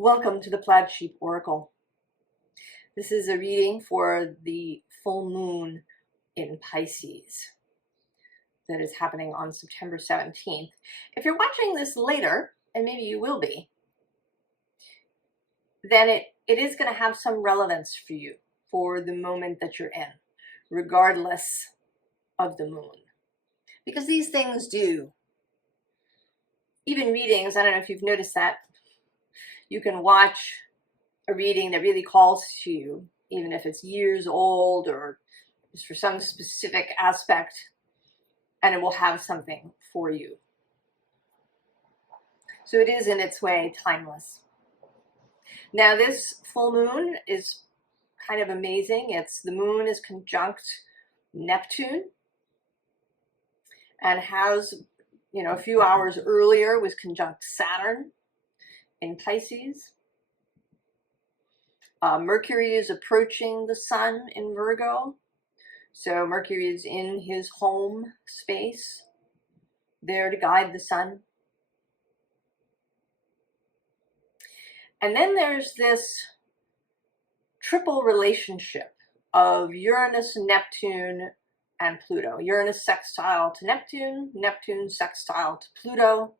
Welcome to the Plaid Sheep Oracle. This is a reading for the full moon in Pisces that is happening on September 17th. If you're watching this later, and maybe you will be, then it is going to have some relevance for you for the moment that you're in, regardless of the moon. Because these things do. Even readings, I don't know if you've noticed that, you can watch a reading that really calls to you, even if it's years old or just for some specific aspect, and it will have something for you. So it is in its way timeless. Now this full moon is kind of amazing. The moon is conjunct Neptune and has, a few hours earlier was conjunct Saturn in Pisces. Mercury is approaching the sun in Virgo. So Mercury is in his home space, there to guide the sun. And then there's this triple relationship of Uranus, Neptune, and Pluto. Uranus sextile to Neptune, Neptune sextile to Pluto,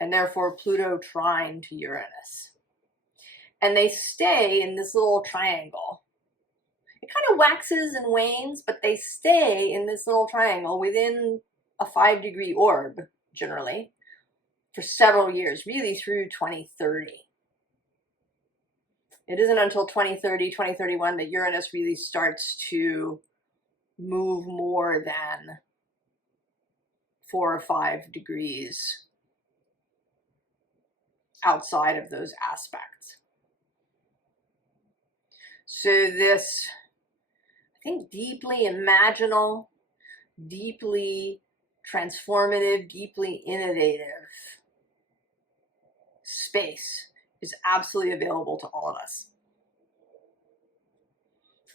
and therefore Pluto trine to Uranus. And they stay in this little triangle. It kind of waxes and wanes, but they stay in this little triangle within a 5-degree orb, generally, for several years, really through 2030. It isn't until 2030, 2031 that Uranus really starts to move more than 4 or 5 degrees outside of those aspects. So this, I think, deeply imaginal, deeply transformative, deeply innovative space is absolutely available to all of us.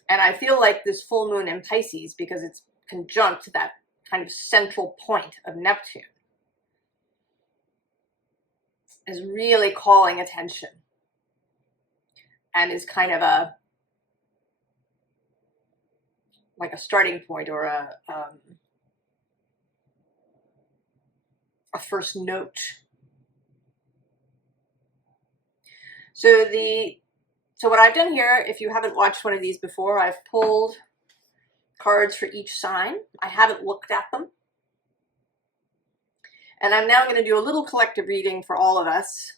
And I feel like this full moon in Pisces, because it's conjunct to that kind of central point of Neptune, is really calling attention and is kind of like a starting point or a first note. So what I've done here, if you haven't watched one of these before, I've pulled cards for each sign. I haven't looked at them. And I'm now going to do a little collective reading for all of us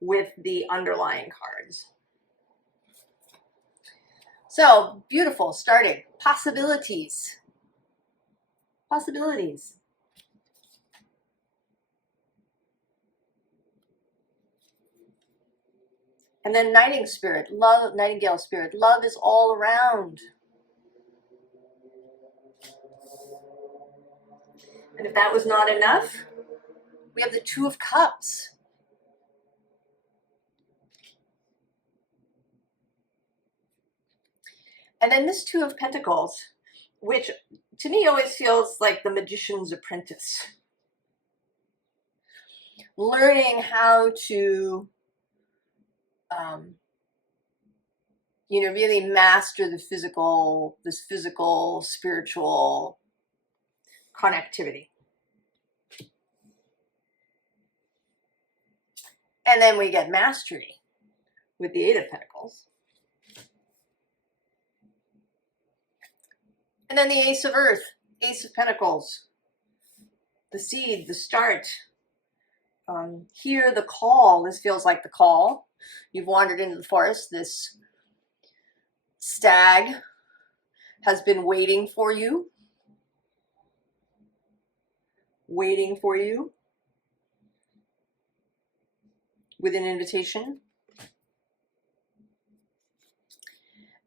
with the underlying cards. So, beautiful, starting. Possibilities. Possibilities. And then Nightingale spirit, love, Nightingale spirit, love is all around. And if that was not enough, we have the Two of Cups. And then this Two of Pentacles, which to me always feels like the magician's apprentice. Learning how to, really master this physical, spiritual connectivity. And then we get mastery with the Eight of Pentacles. And then the Ace of Earth, Ace of Pentacles, the seed, the start. Here, the call. This feels like the call. You've wandered into the forest. This stag has been waiting for you. Waiting for you with an invitation.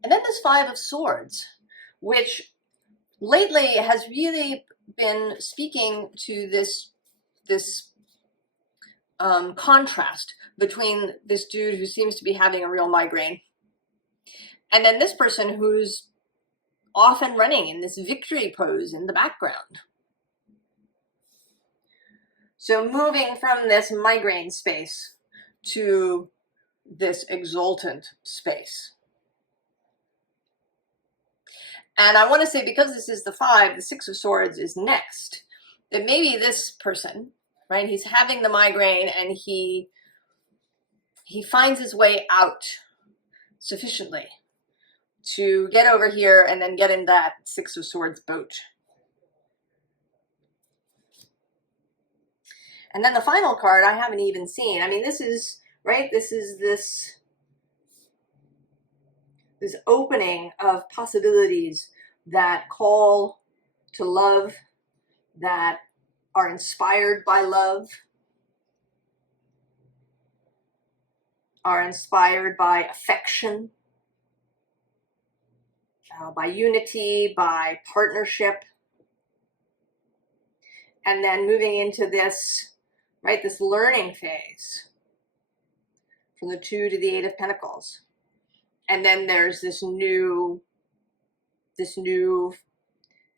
And then this Five of Swords, which lately has really been speaking to this contrast between this dude who seems to be having a real migraine and then this person who's often running in this victory pose in the background. So moving from this migraine space to this exultant space. And I want to say, because this is the 5, the 6 of Swords is next, that maybe this person, right, he's having the migraine and he finds his way out sufficiently to get over here and then get in that 6 of Swords boat. And then the final card I haven't even seen. I mean, this is, right, this is this opening of possibilities that call to love, that are inspired by love, are inspired by affection, by unity, by partnership. And then moving into this, right, this learning phase from the 2 to the 8 of Pentacles. And then there's this new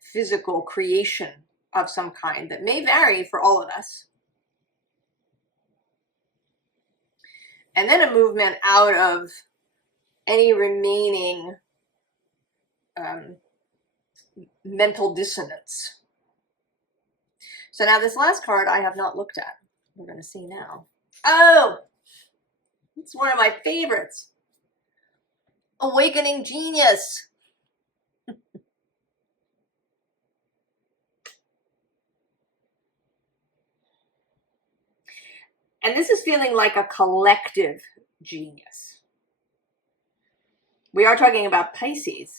physical creation of some kind that may vary for all of us. And then a movement out of any remaining mental dissonance. So now this last card I have not looked at. We're going to see now. Oh, it's one of my favorites. Awakening Genius. And this is feeling like a collective genius. We are talking about Pisces.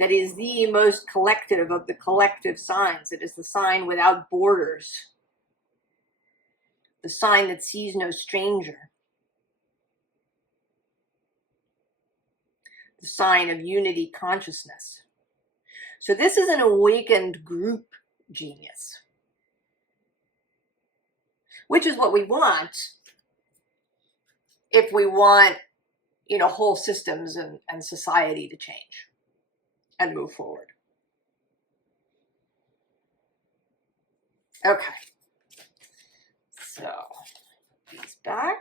That is the most collective of the collective signs. It is the sign without borders. The sign that sees no stranger. The sign of unity consciousness. So this is an awakened group genius, which is what we want if we want, you know, whole systems and society to change and move forward. Okay. So, these back.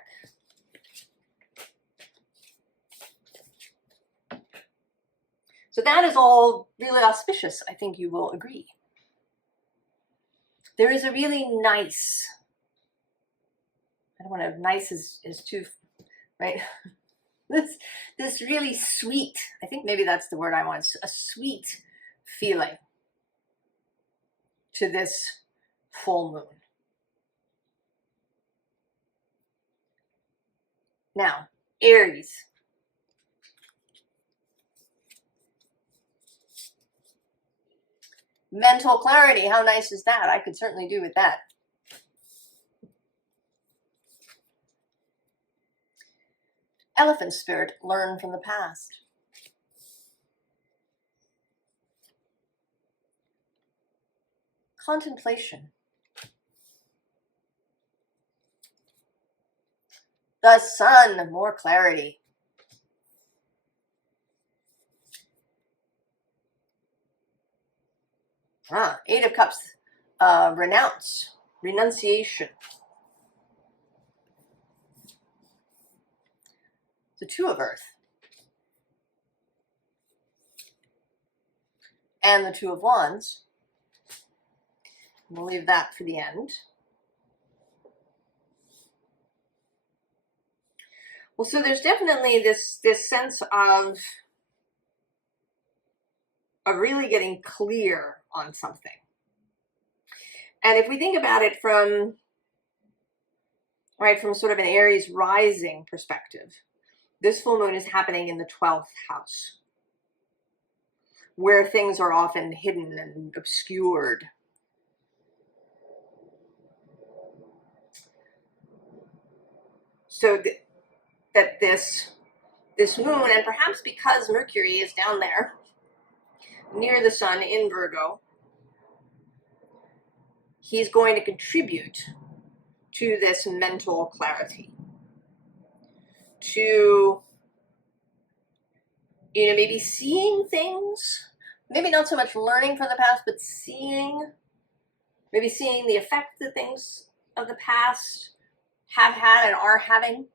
So that is all really auspicious, I think you will agree. There is a really nice, I don't want to, nice is too, right? This really sweet, I think maybe that's the word I want, a sweet feeling to this full moon. Now, Aries. Mental clarity, how nice is that? I could certainly do with that. Elephant spirit, learn from the past. Contemplation. The sun, more clarity. Eight of Cups, renounce, renunciation. The Two of Earth. And the Two of Wands. We'll leave that for the end. Well, so there's definitely this sense of really getting clear on something. And if we think about it from sort of an Aries rising perspective, this full moon is happening in the 12th house, where things are often hidden and obscured. So that this moon, and perhaps because Mercury is down there near the sun in Virgo, he's going to contribute to this mental clarity, to, you know, maybe seeing things, maybe not so much learning from the past, but maybe seeing the effect that things of the past have had and are having.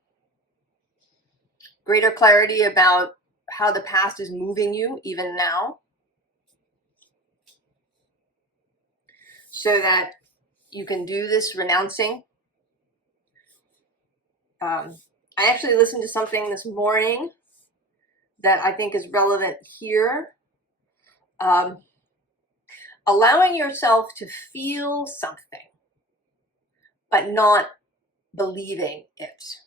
greater clarity about how the past is moving you even now, so that you can do this renouncing. I actually listened to something this morning that I think is relevant here. Allowing yourself to feel something, but not believing it.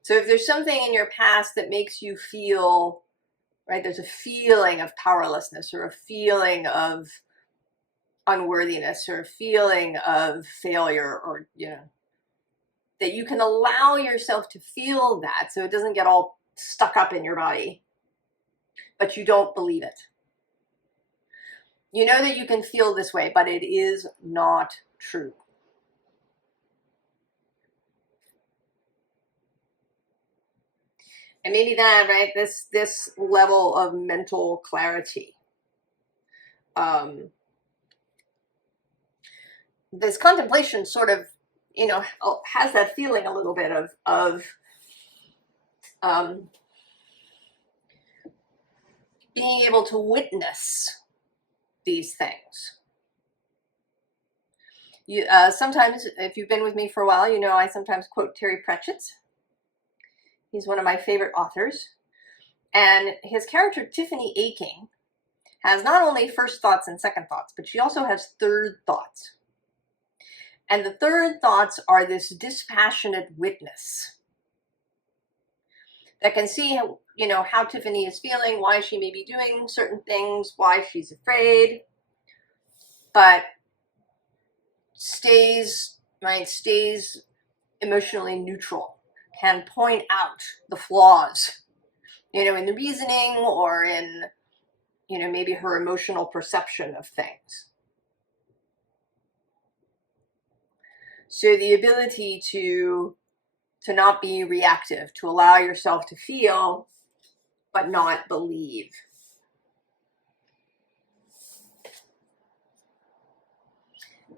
So if there's something in your past that makes you feel, right, there's a feeling of powerlessness or a feeling of unworthiness or a feeling of failure, or, you know, that you can allow yourself to feel that so it doesn't get all stuck up in your body, but you don't believe it. You know that you can feel this way, but it is not true. And maybe that, right, this level of mental clarity, this contemplation sort of, you know, has that feeling a little bit of being able to witness these things. You sometimes, if you've been with me for a while, you know I sometimes quote Terry Pratchett. He's one of my favorite authors. And his character, Tiffany Aching, has not only first thoughts and second thoughts, but she also has third thoughts. And the third thoughts are this dispassionate witness that can see, you know, how Tiffany is feeling, why she may be doing certain things, why she's afraid, but stays, right, stays emotionally neutral, can point out the flaws, you know, in the reasoning or in, you know, maybe her emotional perception of things. So the ability to not be reactive, to allow yourself to feel, but not believe.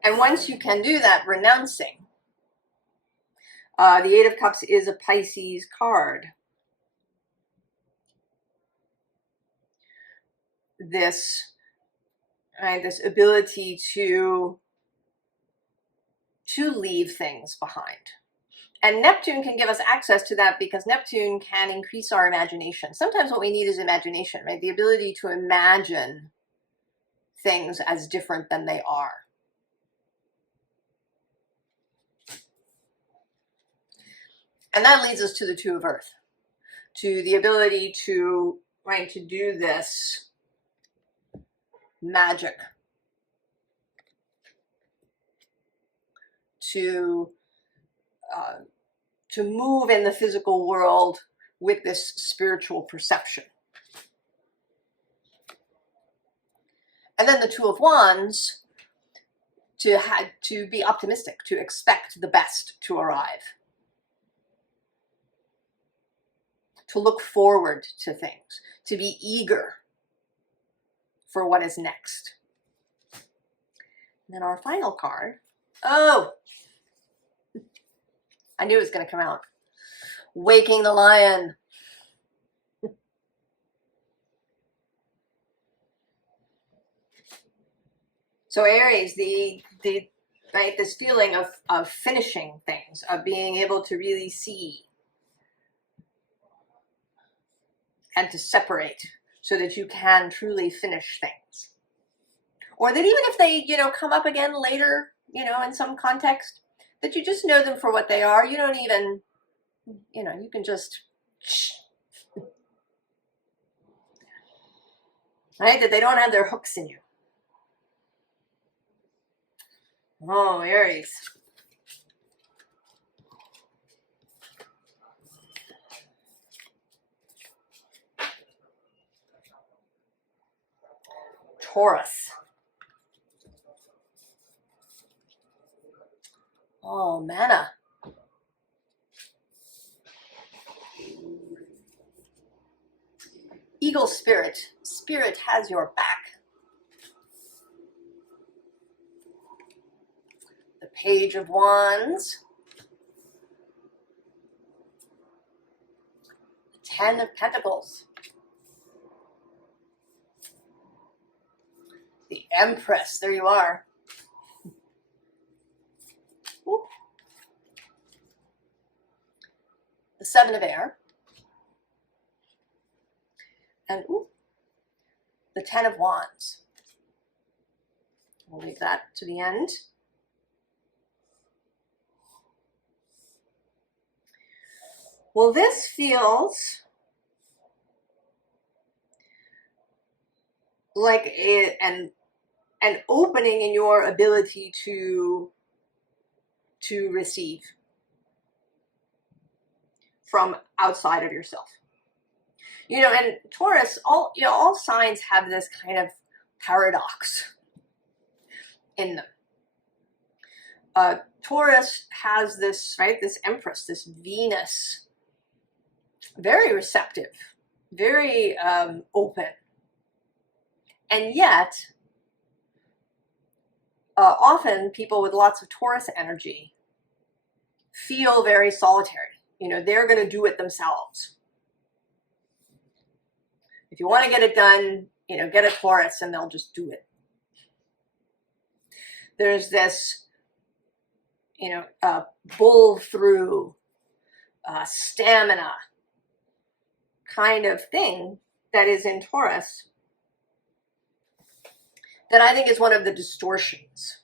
And once you can do that renouncing, the Eight of Cups is a Pisces card. This ability to leave things behind. And Neptune can give us access to that because Neptune can increase our imagination. Sometimes what we need is imagination, right? The ability to imagine things as different than they are. And that leads us to the Two of Earth, to the ability to, right, to do this magic, to move in the physical world with this spiritual perception. And then the Two of Wands, to be optimistic, to expect the best to arrive, to look forward to things, to be eager for what is next. And then our final card, oh, I knew it was going to come out. Waking the Lion. So Aries, right, this feeling of finishing things, of being able to really see and to separate so that you can truly finish things. Or that even if they, you know, come up again later, you know, in some context, that you just know them for what they are. You don't even, you know, you can just, right, that they don't have their hooks in you. Oh, Aries. Taurus. Oh, mana. Eagle spirit. Spirit has your back. The Page of Wands. Ten of Pentacles. The Empress, there you are. Ooh. The Seven of Air. And ooh, the Ten of Wands. We'll leave that to the end. Well, this feels like an opening in your ability to receive from outside of yourself. You know, and Taurus, all signs have this kind of paradox in them. Taurus has this, right, this Empress, this Venus, very receptive, very open. And yet, often people with lots of Taurus energy feel very solitary. You know, they're going to do it themselves. If you want to get it done, you know, get a Taurus and they'll just do it. There's this, you know, bull through stamina kind of thing that is in Taurus that I think is one of the distortions.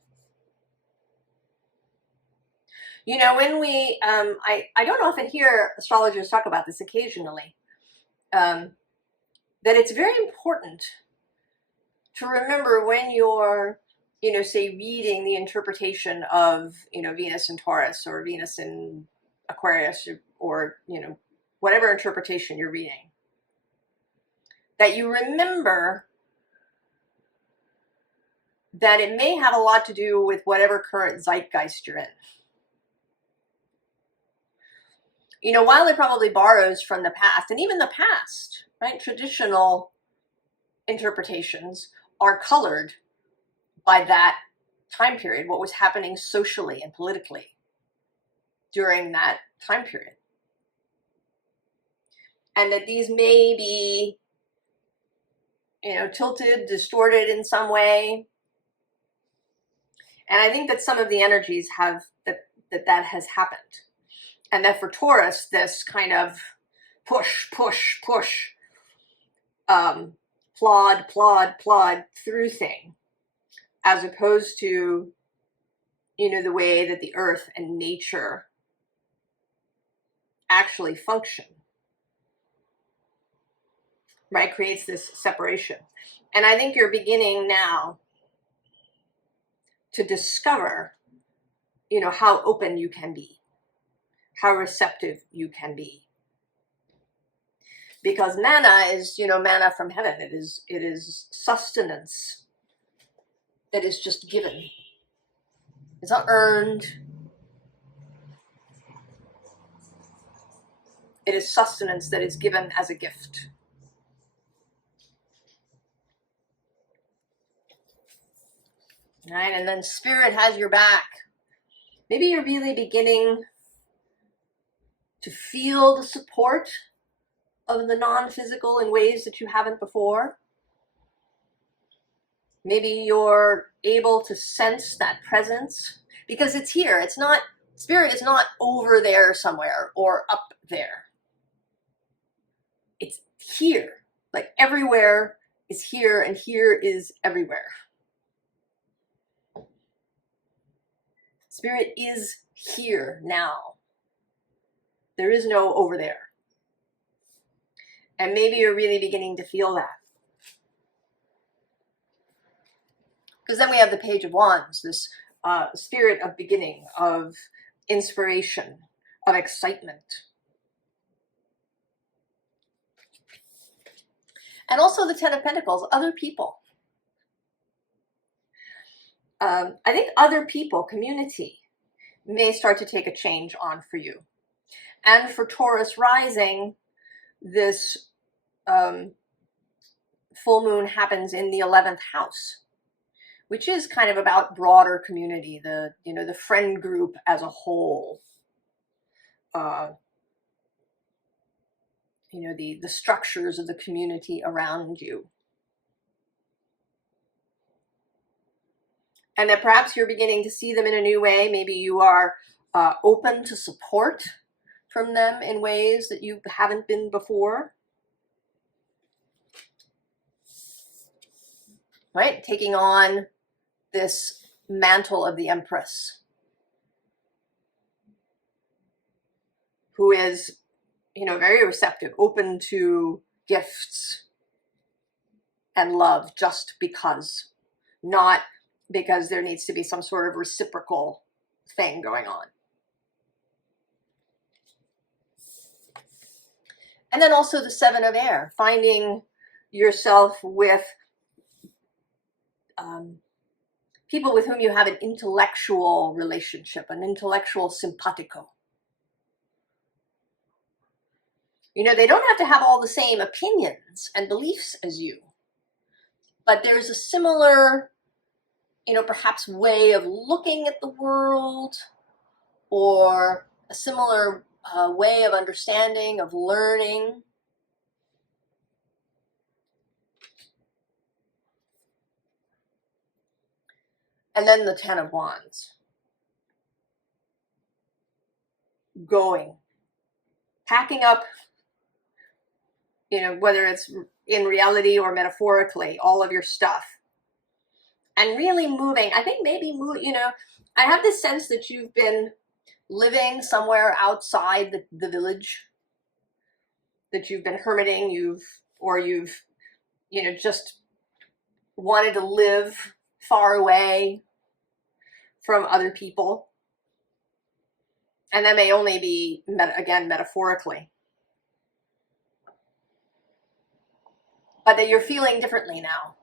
You know, when we, I don't often hear astrologers talk about this occasionally, that it's very important to remember when you're, you know, say reading the interpretation of, you know, Venus in Taurus or Venus in Aquarius or, you know, whatever interpretation you're reading, that you remember that it may have a lot to do with whatever current zeitgeist you're in. You know, while it probably borrows from the past, and even the past, right, traditional interpretations are colored by that time period, what was happening socially and politically during that time period. And that these may be, you know, tilted, distorted in some way. And I think that some of the energies have, that has happened. And that for Taurus, this kind of push, plod through thing, as opposed to, you know, the way that the earth and nature actually function, right, creates this separation. And I think you're beginning now to discover, you know, how open you can be, how receptive you can be. Because manna is, you know, manna from heaven. It is sustenance that is just given. It's not earned. It is sustenance that is given as a gift. Right? And then Spirit has your back. Maybe you're really beginning to feel the support of the non-physical in ways that you haven't before. Maybe you're able to sense that presence because it's here. It's not, Spirit is not over there somewhere or up there. It's here. Like everywhere is here and here is everywhere. Spirit is here now. There is no over there. And maybe you're really beginning to feel that. Because then we have the Page of Wands, this spirit of beginning, of inspiration, of excitement. And also the Ten of Pentacles, other people. I think other people, community, may start to take a change on for you. And for Taurus rising, this full moon happens in the 11th house, which is kind of about broader community, the, you know, the friend group as a whole. you know, the structures of the community around you. And that perhaps you're beginning to see them in a new way. Maybe you are open to support from them in ways that you haven't been before. Right? Taking on this mantle of the Empress, who is, you know, very receptive, open to gifts and love just because, not because there needs to be some sort of reciprocal thing going on. And then also the Seven of Air, finding yourself with people with whom you have an intellectual relationship, an intellectual simpatico. You know, they don't have to have all the same opinions and beliefs as you, but there's a similar, you know, perhaps way of looking at the world, or a similar way of understanding, of learning. And then the Ten of Wands. Going, packing up, you know, whether it's in reality or metaphorically, all of your stuff. And really moving. I think maybe, you know, I have this sense that you've been living somewhere outside the village, that you've been hermiting, you've, you know, just wanted to live far away from other people. And that may only be, again, metaphorically. But that you're feeling differently now.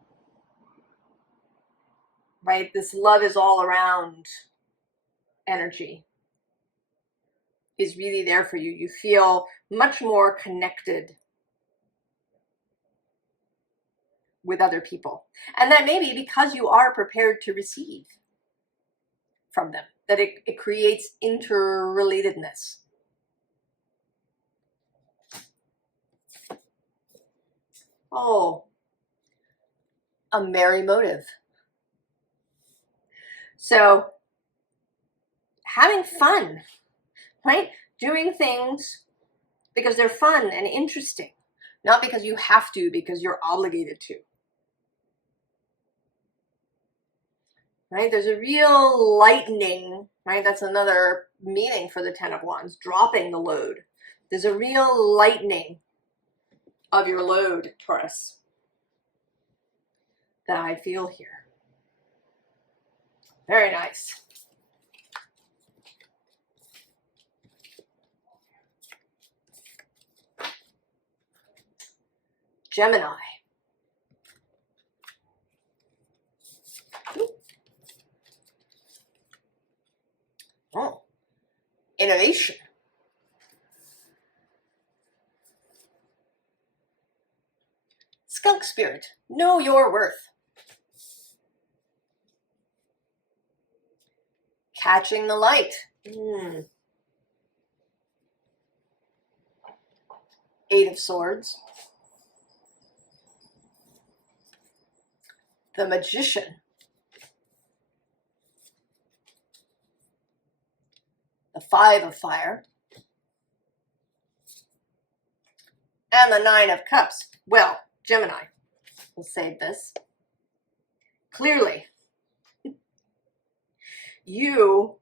Right? This love is all around energy is really there for you. You feel much more connected with other people. And that may be because you are prepared to receive from them, that it creates interrelatedness. Oh, a merry motive. So having fun, right? Doing things because they're fun and interesting, not because you have to, because you're obligated to. Right? There's a real lightening, right? That's another meaning for the Ten of Wands, dropping the load. There's a real lightening of your load, Taurus, that I feel here. Very nice. Gemini. Oh, innovation. Skunk spirit, know your worth. Catching the light. Eight of Swords. The Magician. The Five of Fire. And the Nine of Cups. Well, Gemini, we'll save this. Clearly, you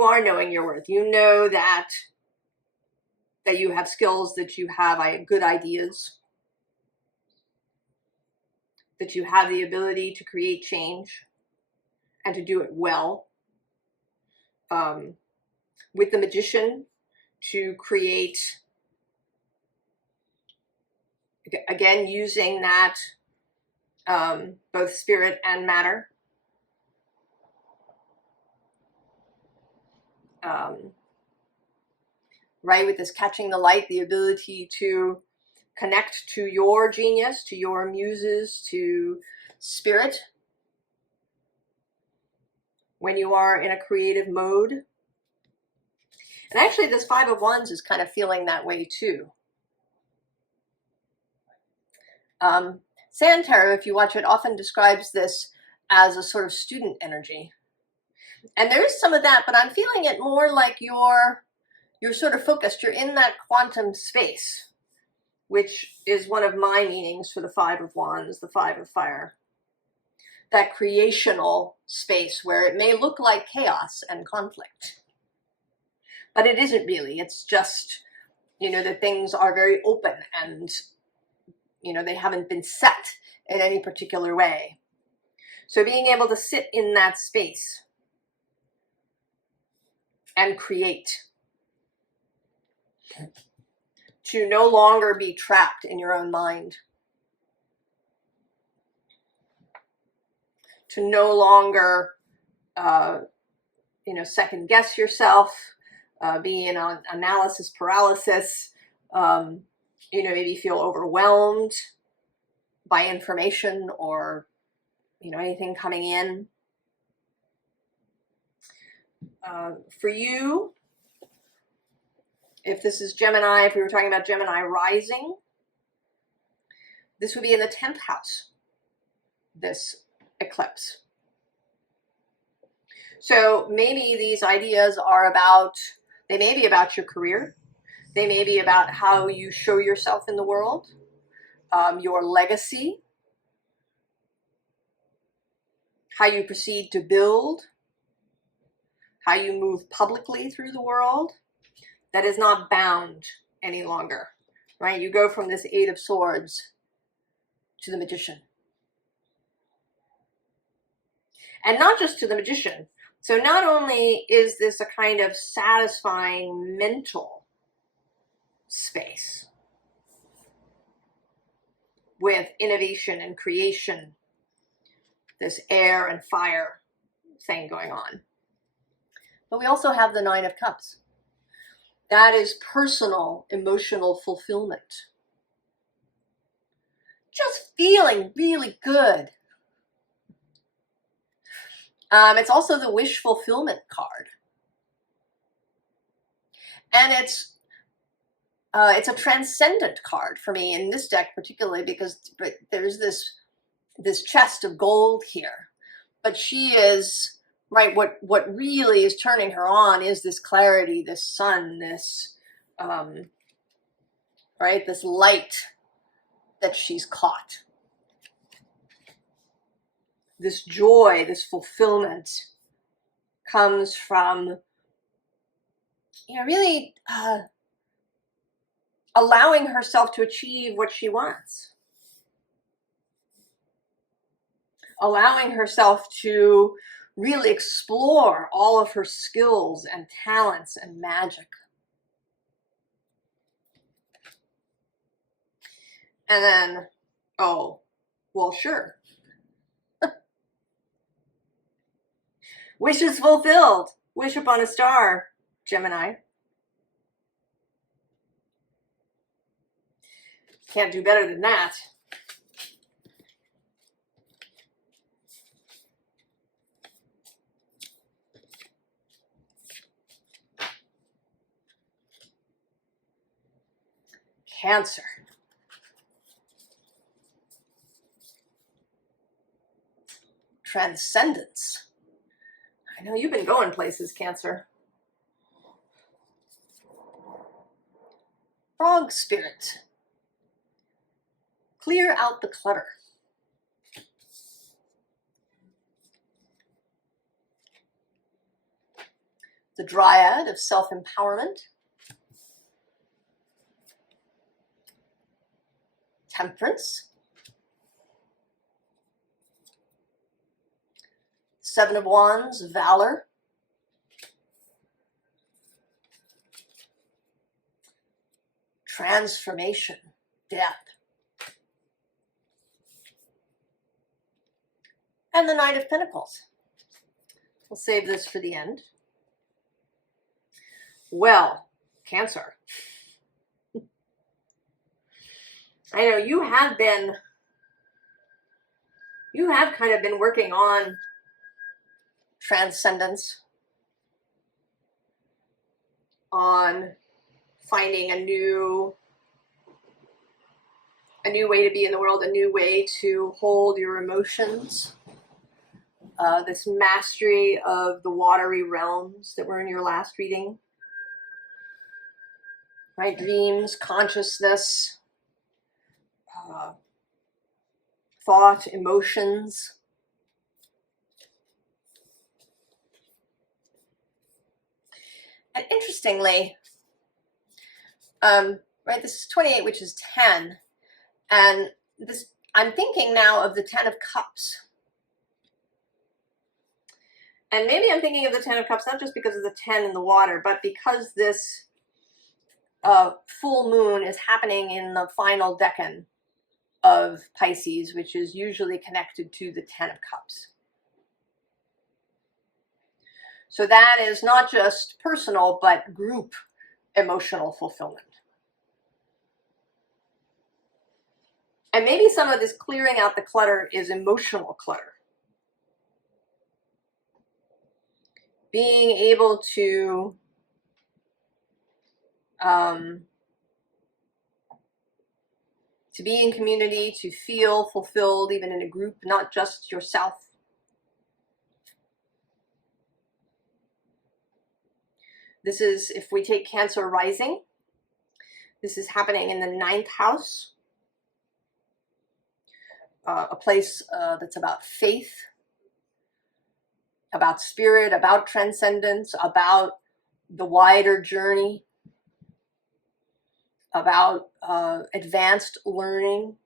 are knowing your worth. You know that you have skills, that you have good ideas, that you have the ability to create change and to do it well. With the Magician, to create, again, using that both spirit and matter. Right, with this catching the light, the ability to connect to your genius, to your muses, to spirit when you are in a creative mode. And actually this Five of Wands is kind of feeling that way too. Sand Tarot, if you watch it, often describes this as a sort of student energy. And there is some of that, but I'm feeling it more like you're sort of focused. You're in that quantum space, which is one of my meanings for the Five of Wands, the Five of Fire. That creational space where it may look like chaos and conflict, but it isn't really. It's just, you know, that things are very open and, you know, they haven't been set in any particular way. So being able to sit in that space and create, to no longer be trapped in your own mind, to no longer, you know, second guess yourself, be in analysis paralysis, you know, maybe feel overwhelmed by information or, you know, anything coming in. For you, if this is Gemini, if we were talking about Gemini rising, this would be in the 10th house, this eclipse. So maybe these ideas are about, they may be about your career. They may be about how you show yourself in the world, your legacy, how you proceed to build, how you move publicly through the world. That is not bound any longer, right? You go from this Eight of Swords to the Magician. And not just to the Magician. So not only is this a kind of satisfying mental space with innovation and creation, this air and fire thing going on, but we also have the Nine of Cups. That is personal, emotional fulfillment. Just feeling really good. It's also the wish fulfillment card. And it's a transcendent card for me in this deck particularly, because there's this chest of gold here. But she is, right, what really is turning her on is this clarity, this sun, this, right, this light that she's caught. This joy, this fulfillment comes from, you know, really allowing herself to achieve what she wants. Allowing herself to really explore all of her skills and talents and magic. And then, oh, well, sure. Wishes fulfilled. Wish upon a star, Gemini. Can't do better than that. Cancer. Transcendence. I know you've been going places, Cancer. Frog spirit. Clear out the clutter. The Dryad of self-empowerment. Temperance. Seven of Wands, valor. Transformation, death. And the Knight of Pentacles. We'll save this for the end. Well, Cancer. I know you have kind of been working on transcendence, on finding a new a new way to be in the world, a new way to hold your emotions. This mastery of the watery realms that were in your last reading. Right? Dreams, consciousness, thought, emotions. And interestingly, right, this is 28, which is 10. And this, I'm thinking now of the 10 of Cups. And maybe I'm thinking of the 10 of Cups, not just because of the 10 in the water, but because this full moon is happening in the final decan of Pisces, which is usually connected to the 10 of Cups. So that is not just personal, but group emotional fulfillment. And maybe some of this clearing out the clutter is emotional clutter. Being able to be in community, to feel fulfilled even in a group, not just yourself. This is, if we take Cancer rising, this is happening in the 9th house, a place that's about faith, about spirit, about transcendence, about the wider journey, about advanced learning,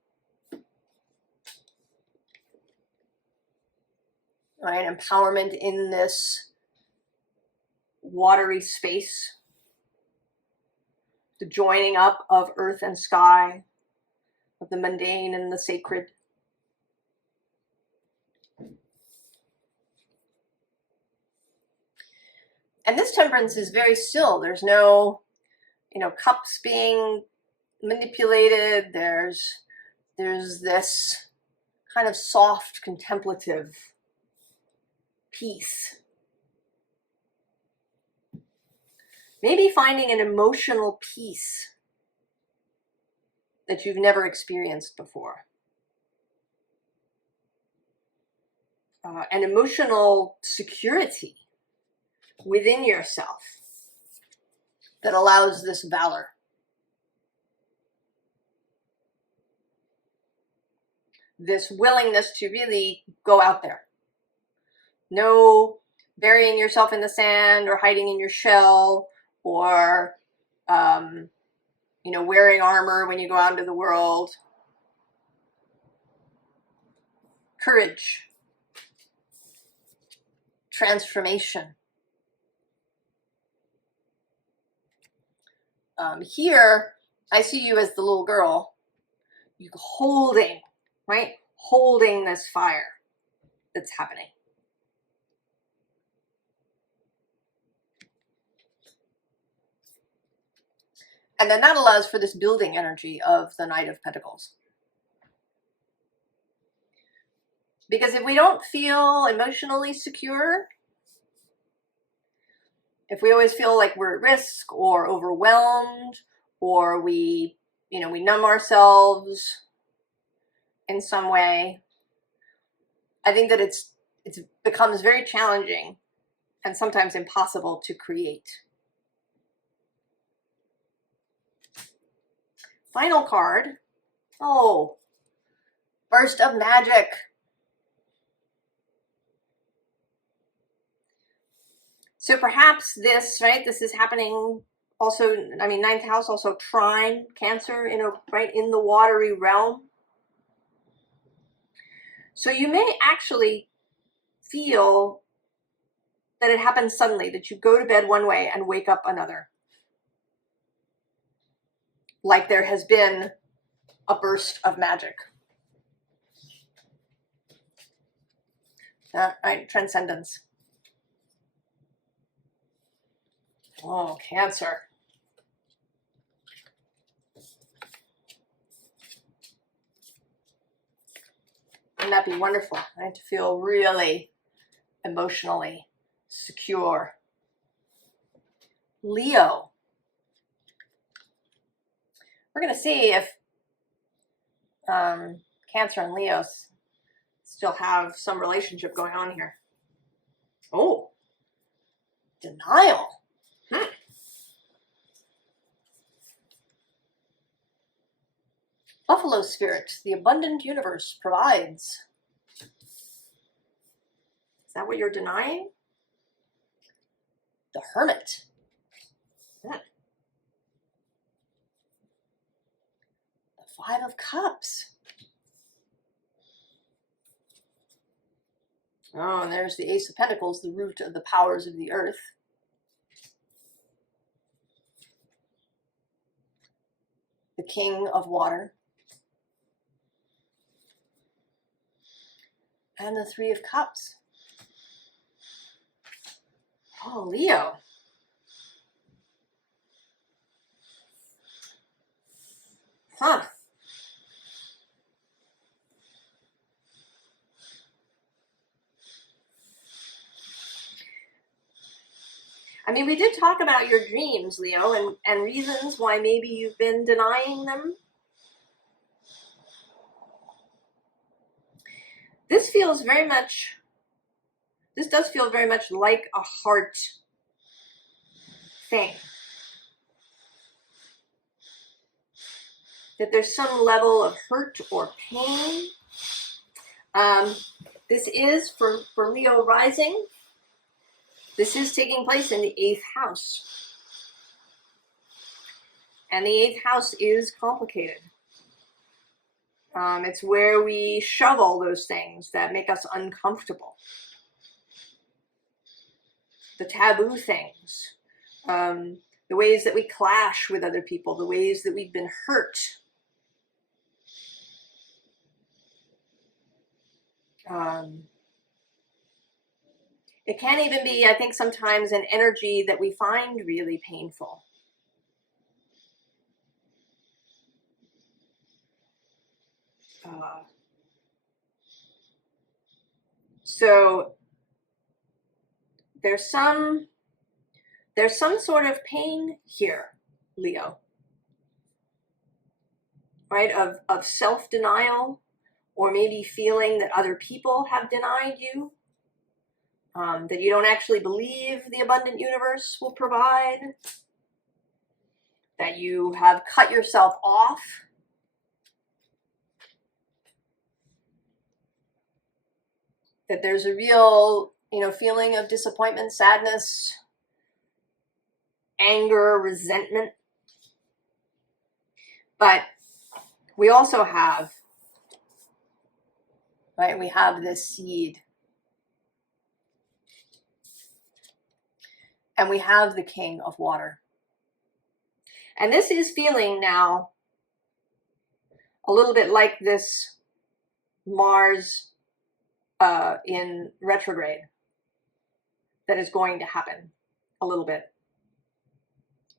right? Empowerment in this watery space, the joining up of earth and sky, of the mundane and the sacred. And this temperance is very still. There's no, cups being manipulated. There's this kind of soft, contemplative peace. Maybe finding an emotional peace that you've never experienced before. An emotional security within yourself that allows this valor. This willingness to really go out there. No burying yourself in the sand or hiding in your shell or, wearing armor when you go out into the world. Courage. Transformation. Here, I see you as the little girl, you holding, right? Holding this fire that's happening. And then that allows for this building energy of the Knight of Pentacles. Because if we don't feel emotionally secure, if we always feel like we're at risk or overwhelmed, or we numb ourselves in some way, I think that it becomes very challenging and sometimes impossible to create. Final card. Oh, burst of magic. So perhaps this, right, this is happening also, 9th house, also trine Cancer, right in the watery realm. So you may actually feel that it happens suddenly, that you go to bed one way and wake up another. Like there has been a burst of magic. Right, transcendence. Oh, Cancer. Wouldn't that be wonderful, right? To feel really emotionally secure. Leo. We're going to see if Cancer and Leos still have some relationship going on here. Oh, denial. Buffalo spirit, the abundant universe provides. Is that what you're denying? The Hermit. The Five of Cups. Oh, and there's the Ace of Pentacles, the root of the powers of the earth. The King of Water. And the Three of Cups. Oh, Leo. Huh. I mean, we did talk about your dreams, Leo, and reasons why maybe you've been denying them. This does feel very much like a heart thing. That there's some level of hurt or pain. This is for Leo rising. This is taking place in the 8th house. And the 8th house is complicated. It's where we shove all those things that make us uncomfortable. The taboo things. The ways that we clash with other people. The ways that we've been hurt. It can even be, I think, sometimes an energy that we find really painful. So there's some sort of pain here, Leo, right? Of self-denial, or maybe feeling that other people have denied you, that you don't actually believe the abundant universe will provide, that you have cut yourself off. That there's a real, feeling of disappointment, sadness, anger, resentment. But we also have, right, we have this seed. And we have the King of Water. And this is feeling now a little bit like this Mars in retrograde that is going to happen a little bit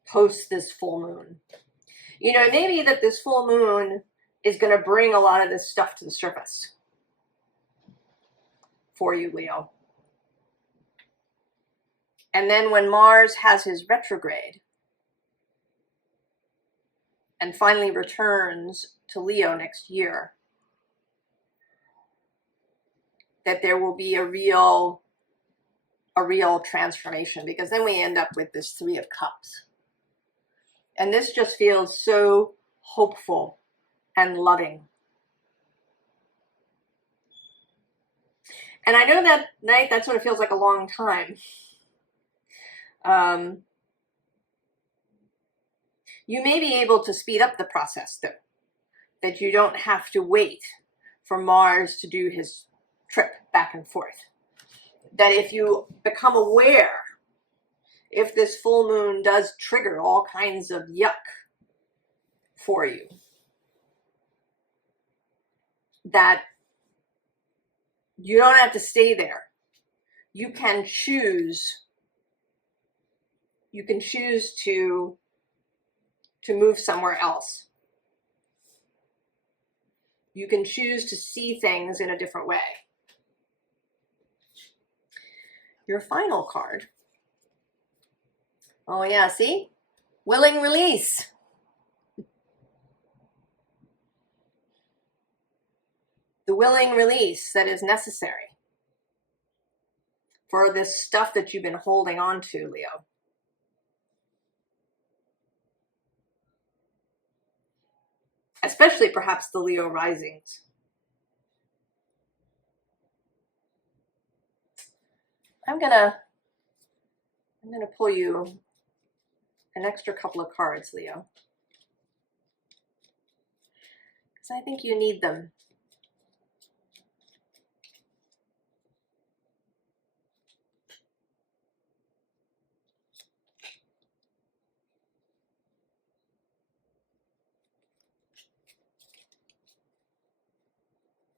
post this full moon. Maybe that this full moon is going to bring a lot of this stuff to the surface for you, Leo. And then when Mars has his retrograde and finally returns to Leo next year, that there will be a real transformation, because then we end up with this Three of Cups. And this just feels so hopeful and loving. And I know that night, that sort of feels like a long time. You may be able to speed up the process, though. That you don't have to wait for Mars to do his trip back and forth. That if you become aware, if this full moon does trigger all kinds of yuck for you, that you don't have to stay there. You can choose to move somewhere else. You can choose to see things in a different way. Your final card. Oh yeah, see? Willing release. the willing release that is necessary for this stuff that you've been holding on to, Leo. Especially perhaps the Leo risings. I'm gonna pull you an extra couple of cards, Leo, because I think you need them.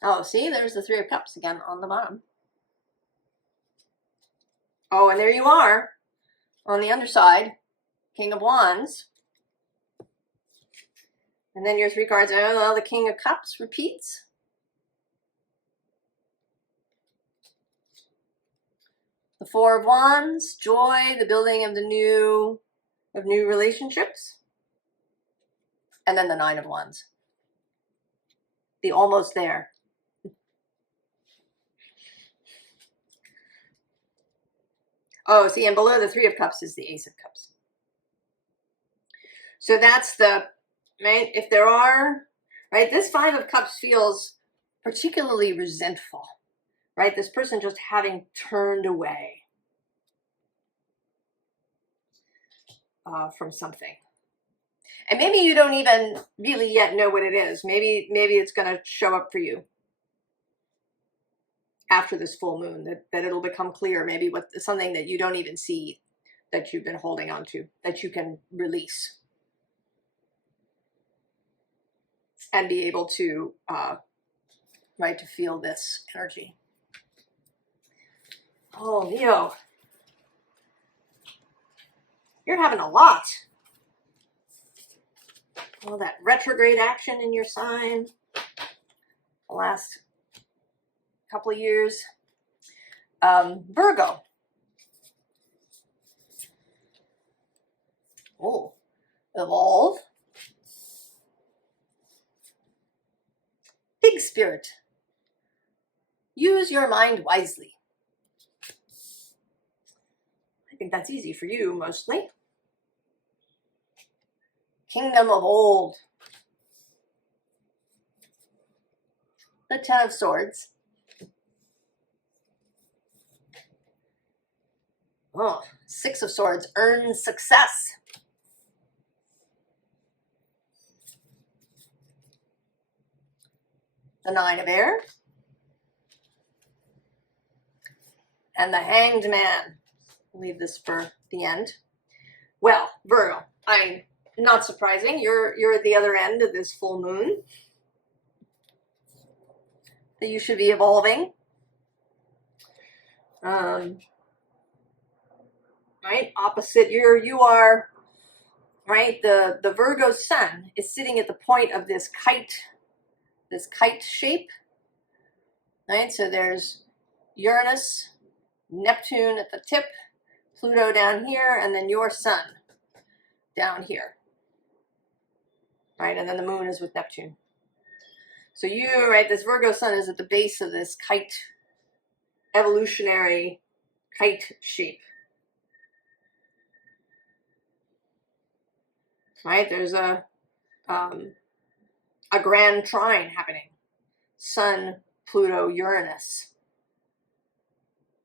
Oh, see, there's the Three of Cups again on the bottom. Oh, and there you are on the underside, King of Wands. And then your three cards, oh, well, the King of Cups repeats. The Four of Wands, joy, the building of new relationships. And then the Nine of Wands. The almost there. Oh, see, and below the Three of Cups is the Ace of Cups. So that's the, right, if there are, right, this Five of Cups feels particularly resentful, right? This person just having turned away from something. And maybe you don't even really yet know what it is. Maybe it's going to show up for you after this full moon, that it'll become clear, maybe what something that you don't even see that you've been holding on to, that you can release and be able to, right, to feel this energy. Oh, Leo, you're having a lot. All that retrograde action in your sign the last couple of years. Virgo. Oh, evolve. Big Spirit. Use your mind wisely. I think that's easy for you, mostly. Kingdom of Old. The Ten of Swords. Oh, Six of Swords. Earn success. The Nine of Air. And the Hanged Man. I'll leave this for the end. Well, Virgo, not surprising. You're at the other end of this full moon. That you should be evolving. Right, opposite, you are, right, the Virgo sun is sitting at the point of this kite shape, right? So there's Uranus, Neptune at the tip, Pluto down here, and then your sun down here, right? And then the moon is with Neptune. So you, right, this Virgo sun is at the base of this kite, evolutionary kite shape. Right, there's a grand trine happening. Sun, Pluto, Uranus.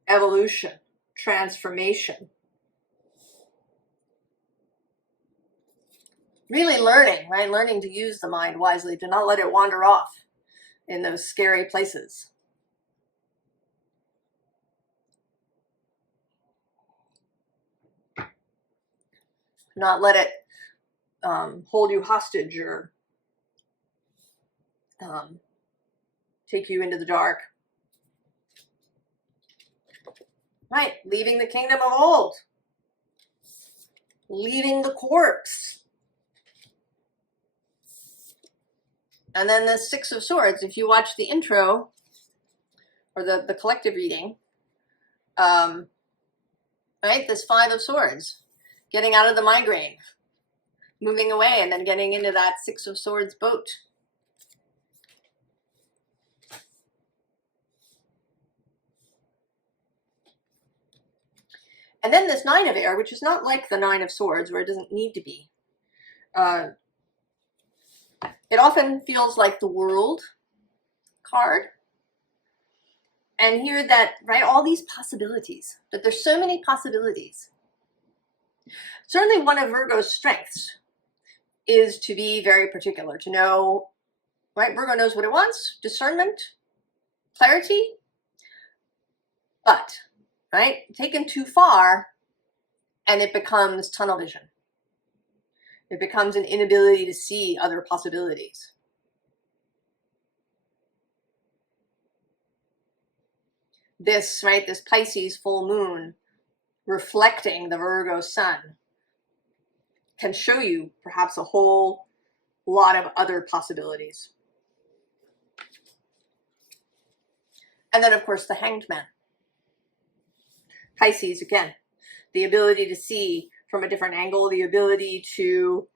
Evolution, transformation. Really learning, right? Learning to use the mind wisely, to not let it wander off in those scary places. Not let it hold you hostage or take you into the dark. Right, leaving the kingdom of old. Leaving the corpse. And then the Six of Swords, if you watch the intro or the collective reading, right, this Five of Swords, getting out of the migraine, moving away, and then getting into that Six of Swords boat. And then this Nine of Air, which is not like the Nine of Swords, where it doesn't need to be. It often feels like the World card. And here that, right, all these possibilities, that there's so many possibilities. Certainly one of Virgo's strengths is to be very particular, to know, right, Virgo knows what it wants, discernment, clarity, but, right, taken too far, and it becomes tunnel vision. It becomes an inability to see other possibilities. This, right, this Pisces full moon reflecting the Virgo sun can show you perhaps a whole lot of other possibilities. And then, of course, the Hanged Man. Pisces, again, the ability to see from a different angle, the ability to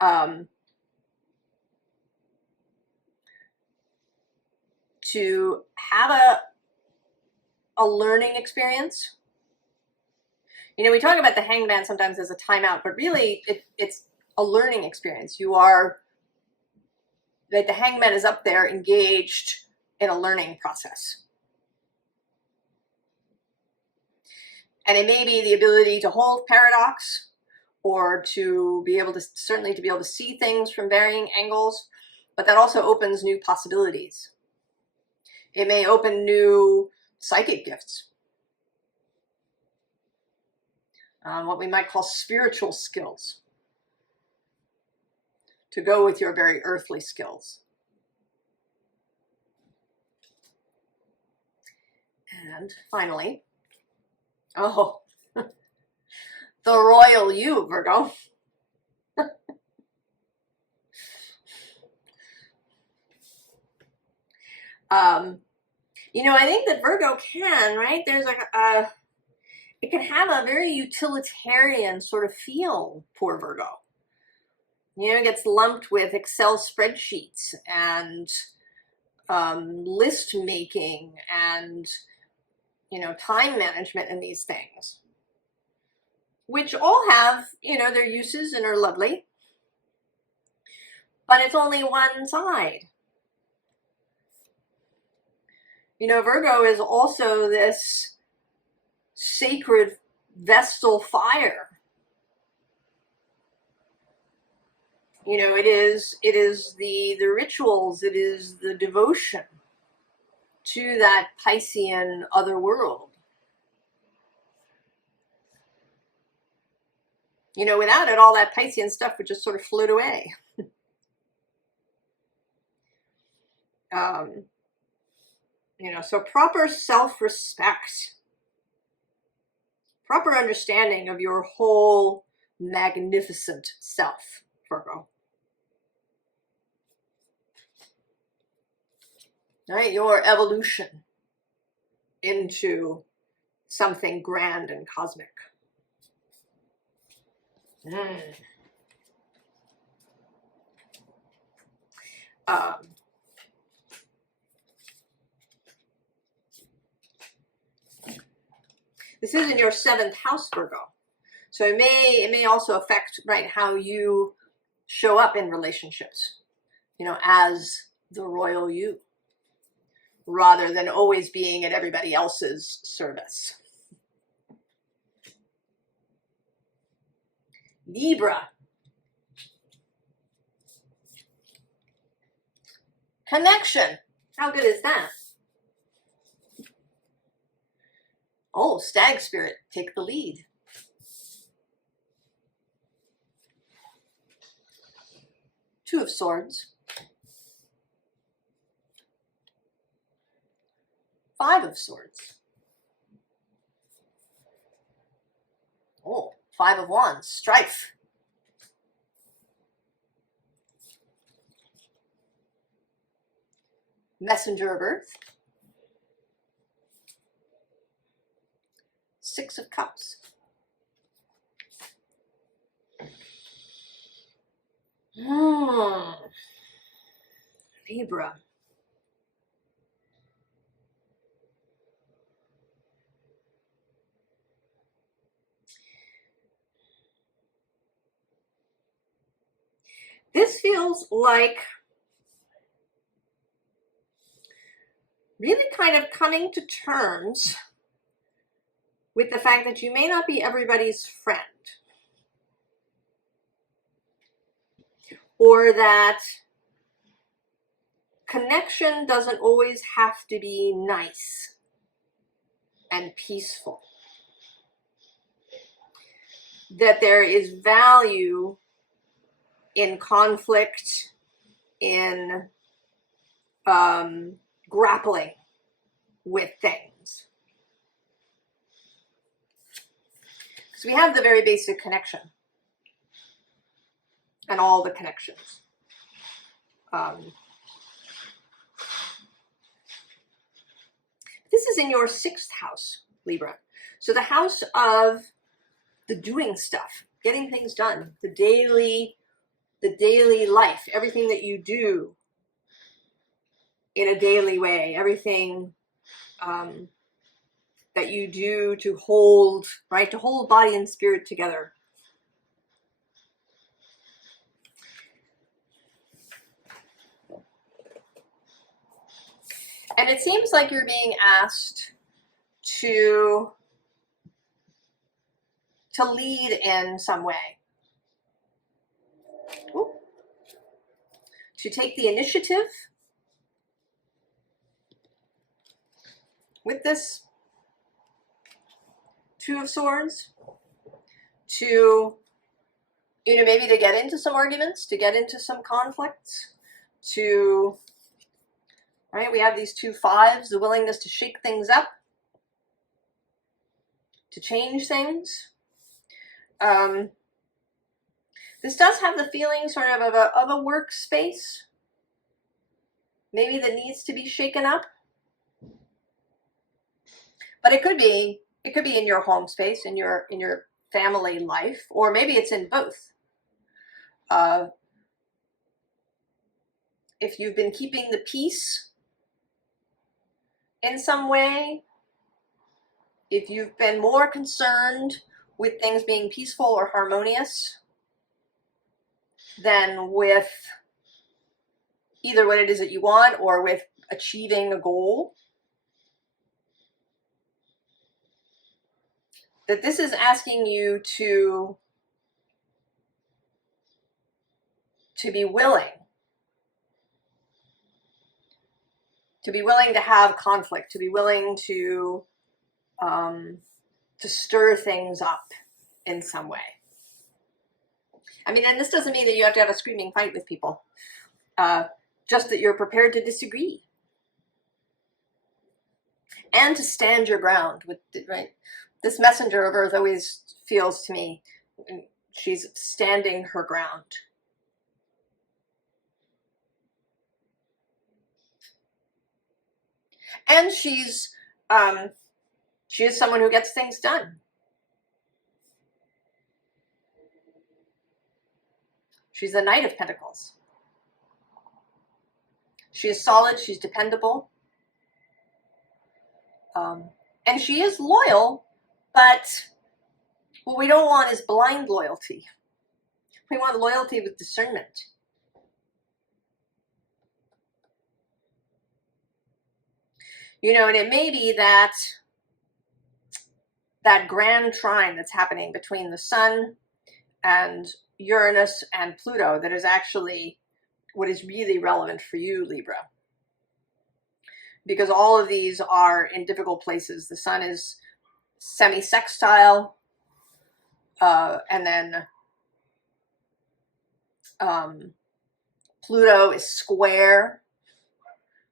have a learning experience. You know, we talk about the Hanged Man sometimes as a timeout, but really it's a learning experience. You are, like, the Hanged Man is up there engaged in a learning process. And it may be the ability to hold paradox, or to be able to, certainly to be able to see things from varying angles, but that also opens new possibilities. It may open new psychic gifts. What we might call spiritual skills, to go with your very earthly skills. And finally, oh, the royal you, Virgo. You know, I think that Virgo can, right? There's like it can have a very utilitarian sort of feel for Virgo. You know, it gets lumped with Excel spreadsheets and list making and, you know, time management and these things, which all have, you know, their uses and are lovely, but it's only one side. You know, Virgo is also this sacred Vestal fire. You know, it is the rituals, it is the devotion to that Piscean other world. You know, without it, all that Piscean stuff would just sort of float away. You know, so proper self-respect, proper understanding of your whole magnificent self, Virgo. Right, your evolution into something grand and cosmic. This is in your 7th house, Virgo. So it may also affect, right, how you show up in relationships, you know, as the royal you, rather than always being at everybody else's service. Libra. Connection. How good is that? Oh, stag spirit, take the lead. Two of Swords. 5 of Swords. Oh, 5 of Wands, strife. Messenger of Earth. 6 of Cups. Libra. This feels like really kind of coming to terms with the fact that you may not be everybody's friend, or that connection doesn't always have to be nice and peaceful, that there is value in conflict, in grappling with things. Because we have the very basic connection and all the connections. This is in your 6th house, Libra. So the house of the doing stuff, getting things done, the daily life, everything that you do in a daily way, everything that you do to hold, right, to hold body and spirit together. And it seems like you're being asked to lead in some way. Ooh. To take the initiative with this 2 of Swords, to, you know, maybe to get into some arguments, to get into some conflicts, to, right, we have these 2 5s, the willingness to shake things up, to change things. This does have the feeling sort of a workspace, maybe that needs to be shaken up. But it could be in your home space, in your family life, or maybe it's in both. If you've been keeping the peace in some way, if you've been more concerned with things being peaceful or harmonious than with either what it is that you want or with achieving a goal, that this is asking you to be willing to have conflict, to be willing to stir things up in some way. I mean, and this doesn't mean that you have to have a screaming fight with people, just that you're prepared to disagree and to stand your ground with, right? This messenger of Earth always feels to me, she's standing her ground. And she is someone who gets things done. She's the Knight of Pentacles. She is solid, she's dependable. And she is loyal, but what we don't want is blind loyalty. We want loyalty with discernment. You know, and it may be that grand trine that's happening between the Sun and Uranus and Pluto that is actually what is really relevant for you, Libra. Because all of these are in difficult places. The Sun is semi-sextile, and then Pluto is square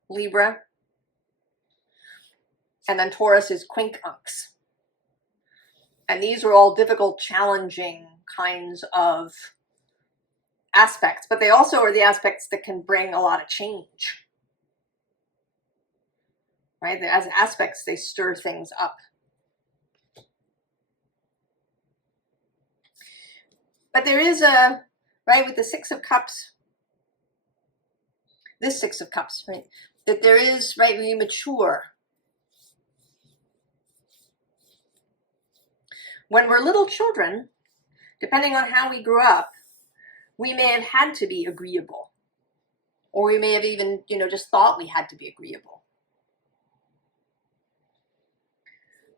Libra, and then Taurus is quincunx. And these are all difficult, challenging kinds of aspects, but they also are the aspects that can bring a lot of change. Right? As aspects, they stir things up. But there is right, with the 6 of Cups, this 6 of Cups, right, that there is, right, when you mature. When we're little children, depending on how we grew up, we may have had to be agreeable. Or we may have even, just thought we had to be agreeable.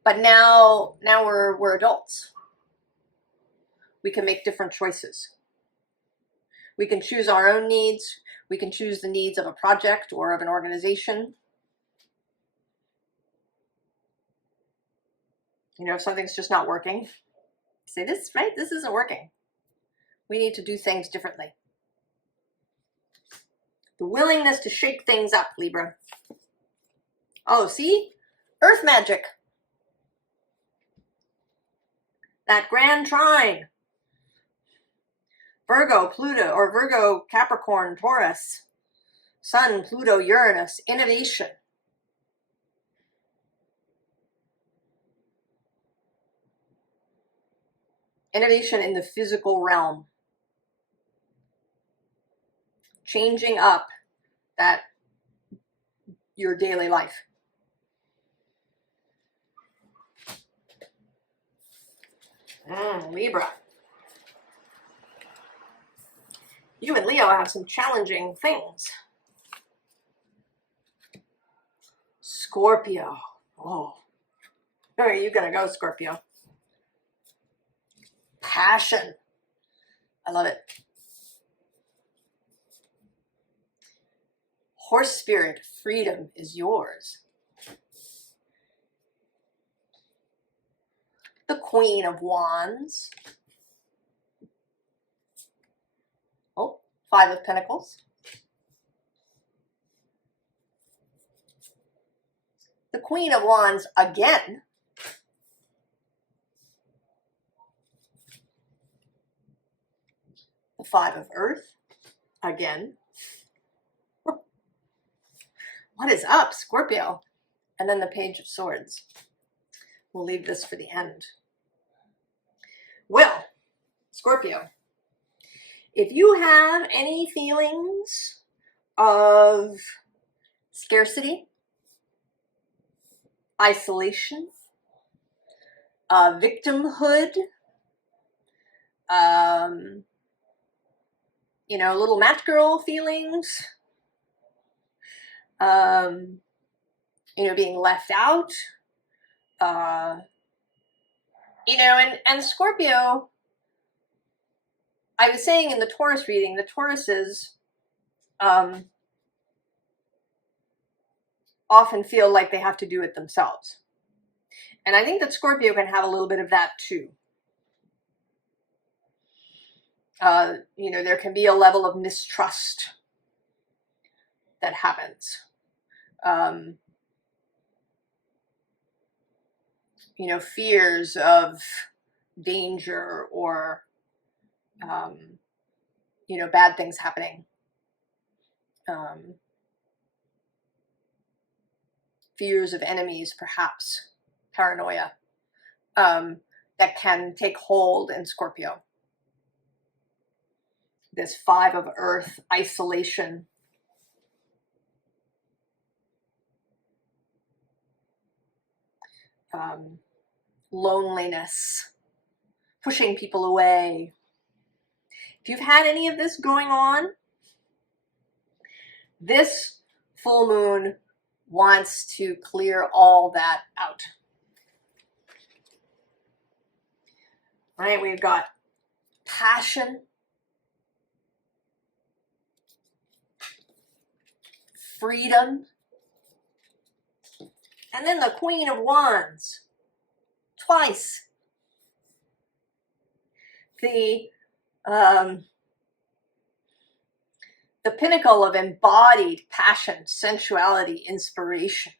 But now we're adults. We can make different choices. We can choose our own needs. We can choose the needs of a project or of an organization. If something's just not working, say, this isn't working. We need to do things differently. The willingness to shake things up, Libra. Oh, see? Earth magic. That grand trine. Virgo, Pluto, or Virgo, Capricorn, Taurus. Sun, Pluto, Uranus. Innovation. Innovation in the physical realm. Changing up your daily life. Libra. You and Leo have some challenging things. Scorpio. Oh. Where are you going to go, Scorpio? Passion. I love it. Horse spirit, freedom is yours. The Queen of Wands. Oh, Five of Pentacles. The Queen of Wands again. The Five of Earth again. What is up, Scorpio? And then the Page of Swords. We'll leave this for the end. Well, Scorpio, if you have any feelings of scarcity, isolation, victimhood, little match girl feelings, being left out, and Scorpio, I was saying in the Taurus reading, the Tauruses often feel like they have to do it themselves. And I think that Scorpio can have a little bit of that too. There can be a level of mistrust that happens. Fears of danger or, bad things happening. Fears of enemies, perhaps, paranoia, that can take hold in Scorpio. This Five of Earth, isolation. Loneliness, pushing people away. If you've had any of this going on, this full moon wants to clear all that out. All right, we've got passion, freedom, and then the Queen of Wands, twice. The pinnacle of embodied passion, sensuality, inspiration.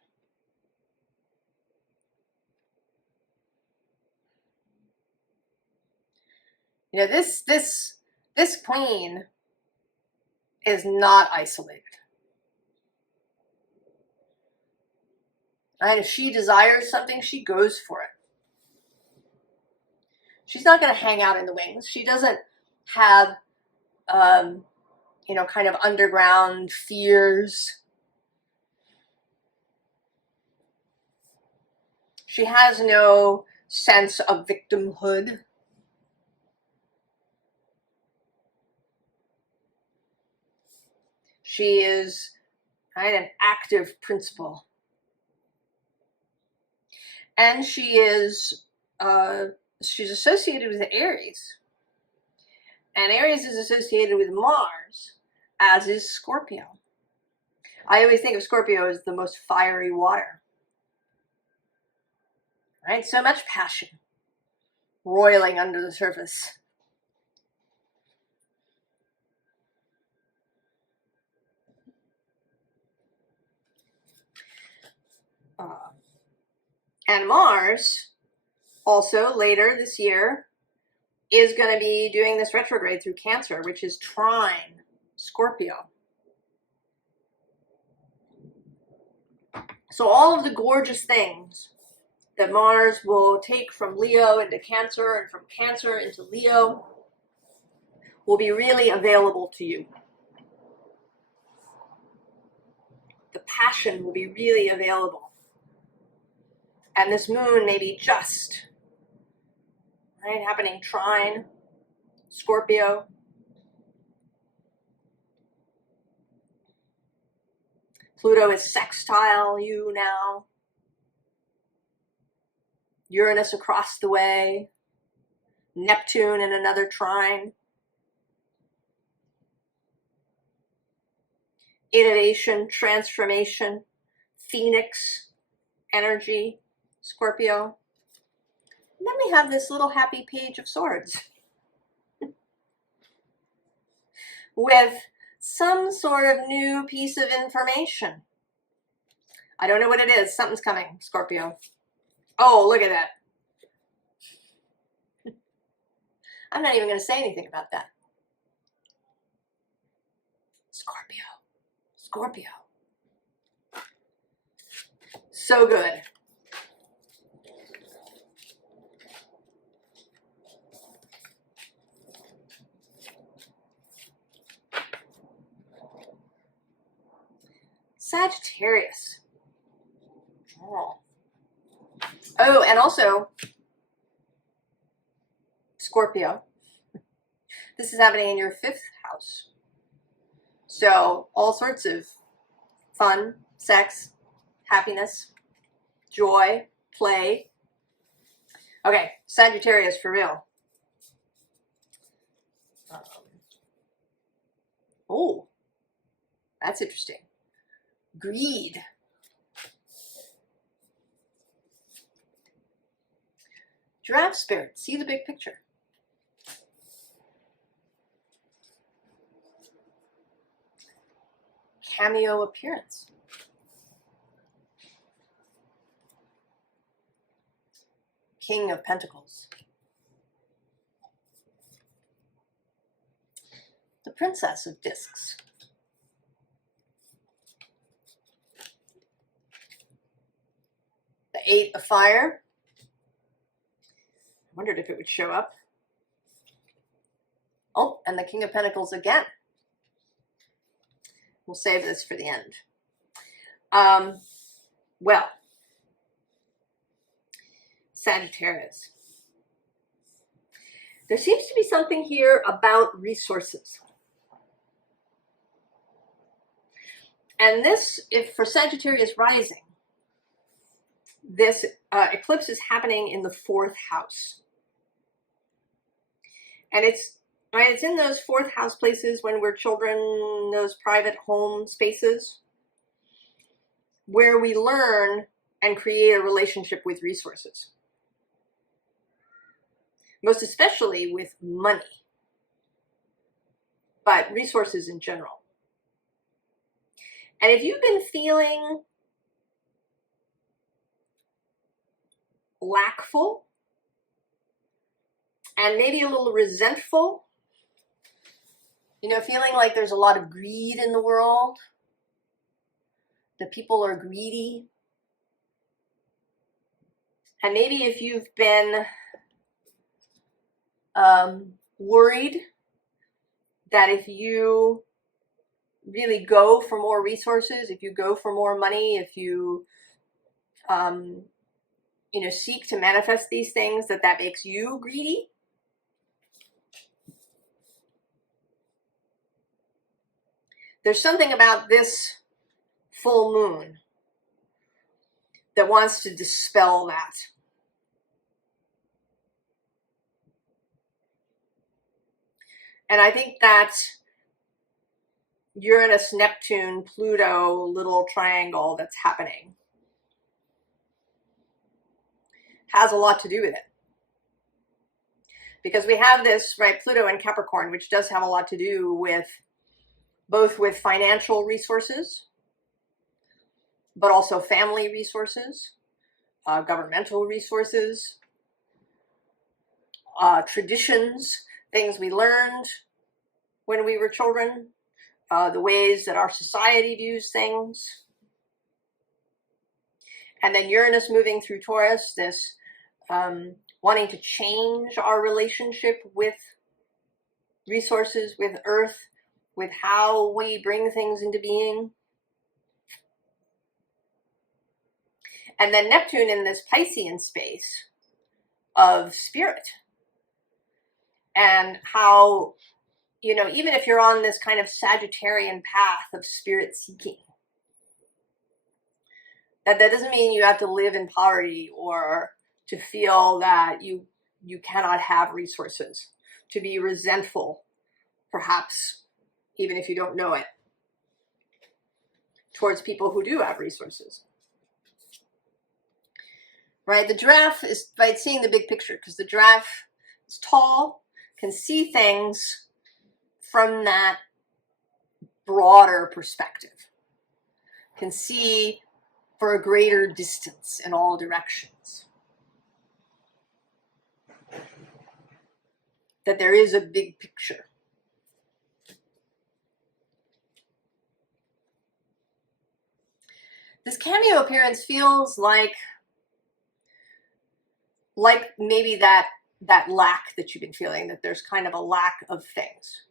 This queen is not isolated. Right? If she desires something, she goes for it. She's not going to hang out in the wings. She doesn't have, kind of underground fears. She has no sense of victimhood. She is, right, an active principle. And she is, she's associated with Aries. And Aries is associated with Mars, as is Scorpio. I always think of Scorpio as the most fiery water. Right? So much passion roiling under the surface. And Mars, also later this year, is going to be doing this retrograde through Cancer, which is trine Scorpio. So all of the gorgeous things that Mars will take from Leo into Cancer and from Cancer into Leo will be really available to you. The passion will be really available. And this moon may be just, right, happening trine Scorpio. Pluto is sextile you now. Uranus across the way. Neptune in another trine. Innovation, transformation, Phoenix energy, Scorpio. And then we have this little happy Page of Swords with some sort of new piece of information. I don't know what it is. Something's coming, Scorpio. Oh, look at that. I'm not even going to say anything about that. Scorpio. Scorpio. So good. Sagittarius. Oh, and also Scorpio. This is happening in your 5th house. So all sorts of fun, sex, happiness, joy, play. Okay, Sagittarius for real. Oh, that's interesting. Greed. Giraffe spirit, see the big picture. Cameo appearance. King of Pentacles. The Princess of Discs. The 8 of Fire. I wondered if it would show up. Oh, and the King of Pentacles again. We'll save this for the end. Well, Sagittarius. There seems to be something here about resources. And this, if for Sagittarius rising, this eclipse is happening in the 4th house. And it's, right, it's in those 4th house places when we're children, those private home spaces where we learn and create a relationship with resources. Most especially with money, but resources in general. And if you've been feeling lackful and maybe a little resentful, you know, feeling like there's a lot of greed in the world, that people are greedy, and maybe if you've been worried that if you really go for more resources, if you go for more money, if you, you know, seek to manifest these things, that makes you greedy. there's something about this full moon that wants to dispel that. And I think that Uranus, Neptune, Pluto little triangle that's happening has a lot to do with it. Because we have this, right, Pluto and Capricorn, which does have a lot to do with both with financial resources, but also family resources, governmental resources, traditions, things we learned when we were children, the ways that our society views things. And then Uranus moving through Taurus, this wanting to change our relationship with resources, with Earth, with how we bring things into being. And then Neptune in this Piscean space of spirit. And how, you know, even if you're on this kind of Sagittarian path of spirit seeking, that doesn't mean you have to live in poverty or to feel that you cannot have resources, to be resentful, perhaps, even if you don't know it, towards people who do have resources. Right? The giraffe is, right, seeing the big picture, because the giraffe is tall, can see things from that broader perspective, can see for a greater distance in all directions. That there is a big picture. This cameo appearance feels like maybe that lack that you've been feeling, that there's kind of a lack of things.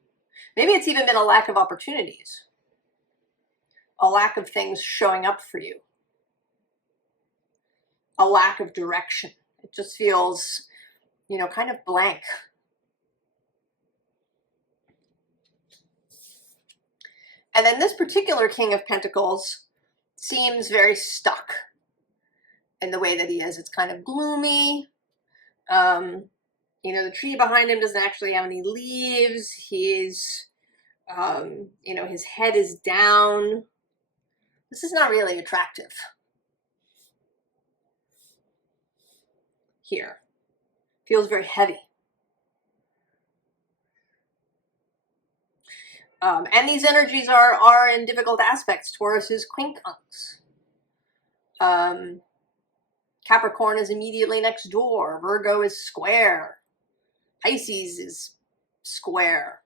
Maybe it's even been a lack of opportunities, a lack of things showing up for you, a lack of direction. It just feels, you know, kind of blank. And then this particular King of Pentacles seems very stuck in the way that he is. It's kind of gloomy. You know, the tree behind him doesn't actually have any leaves. He's, you know, his head is down. This is not really attractive here. Feels very heavy. And these energies are in difficult aspects. Taurus is quincunx. Capricorn is immediately next door. Virgo is square. Pisces is square.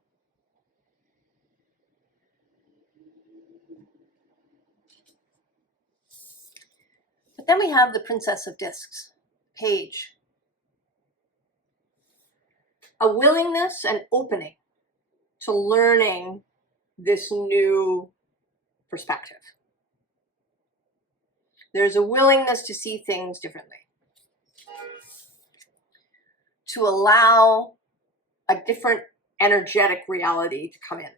But then we have the Princess of Discs, Page. A willingness and opening to learning this new perspective. There's a willingness to see things differently, to allow a different energetic reality to come in.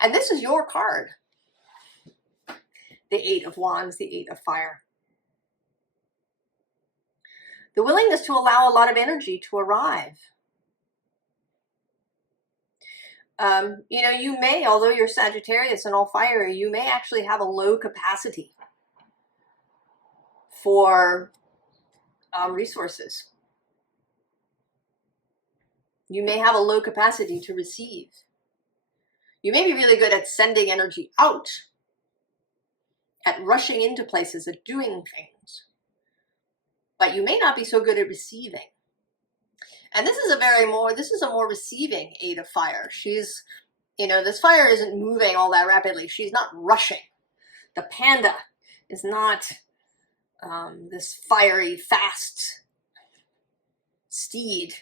And this is your card. The Eight of Wands, the Eight of Fire. The willingness to allow a lot of energy to arrive. You know, you may, although you're Sagittarius and all fiery, you may actually have a low capacity for resources. You may have a low capacity to receive. You may be really good at sending energy out, at rushing into places, at doing things. But you may not be so good at receiving. And this is a more receiving Eight of Fire. She's, you know, this fire isn't moving all that rapidly. She's not rushing. The panda is not this fiery, fast steed.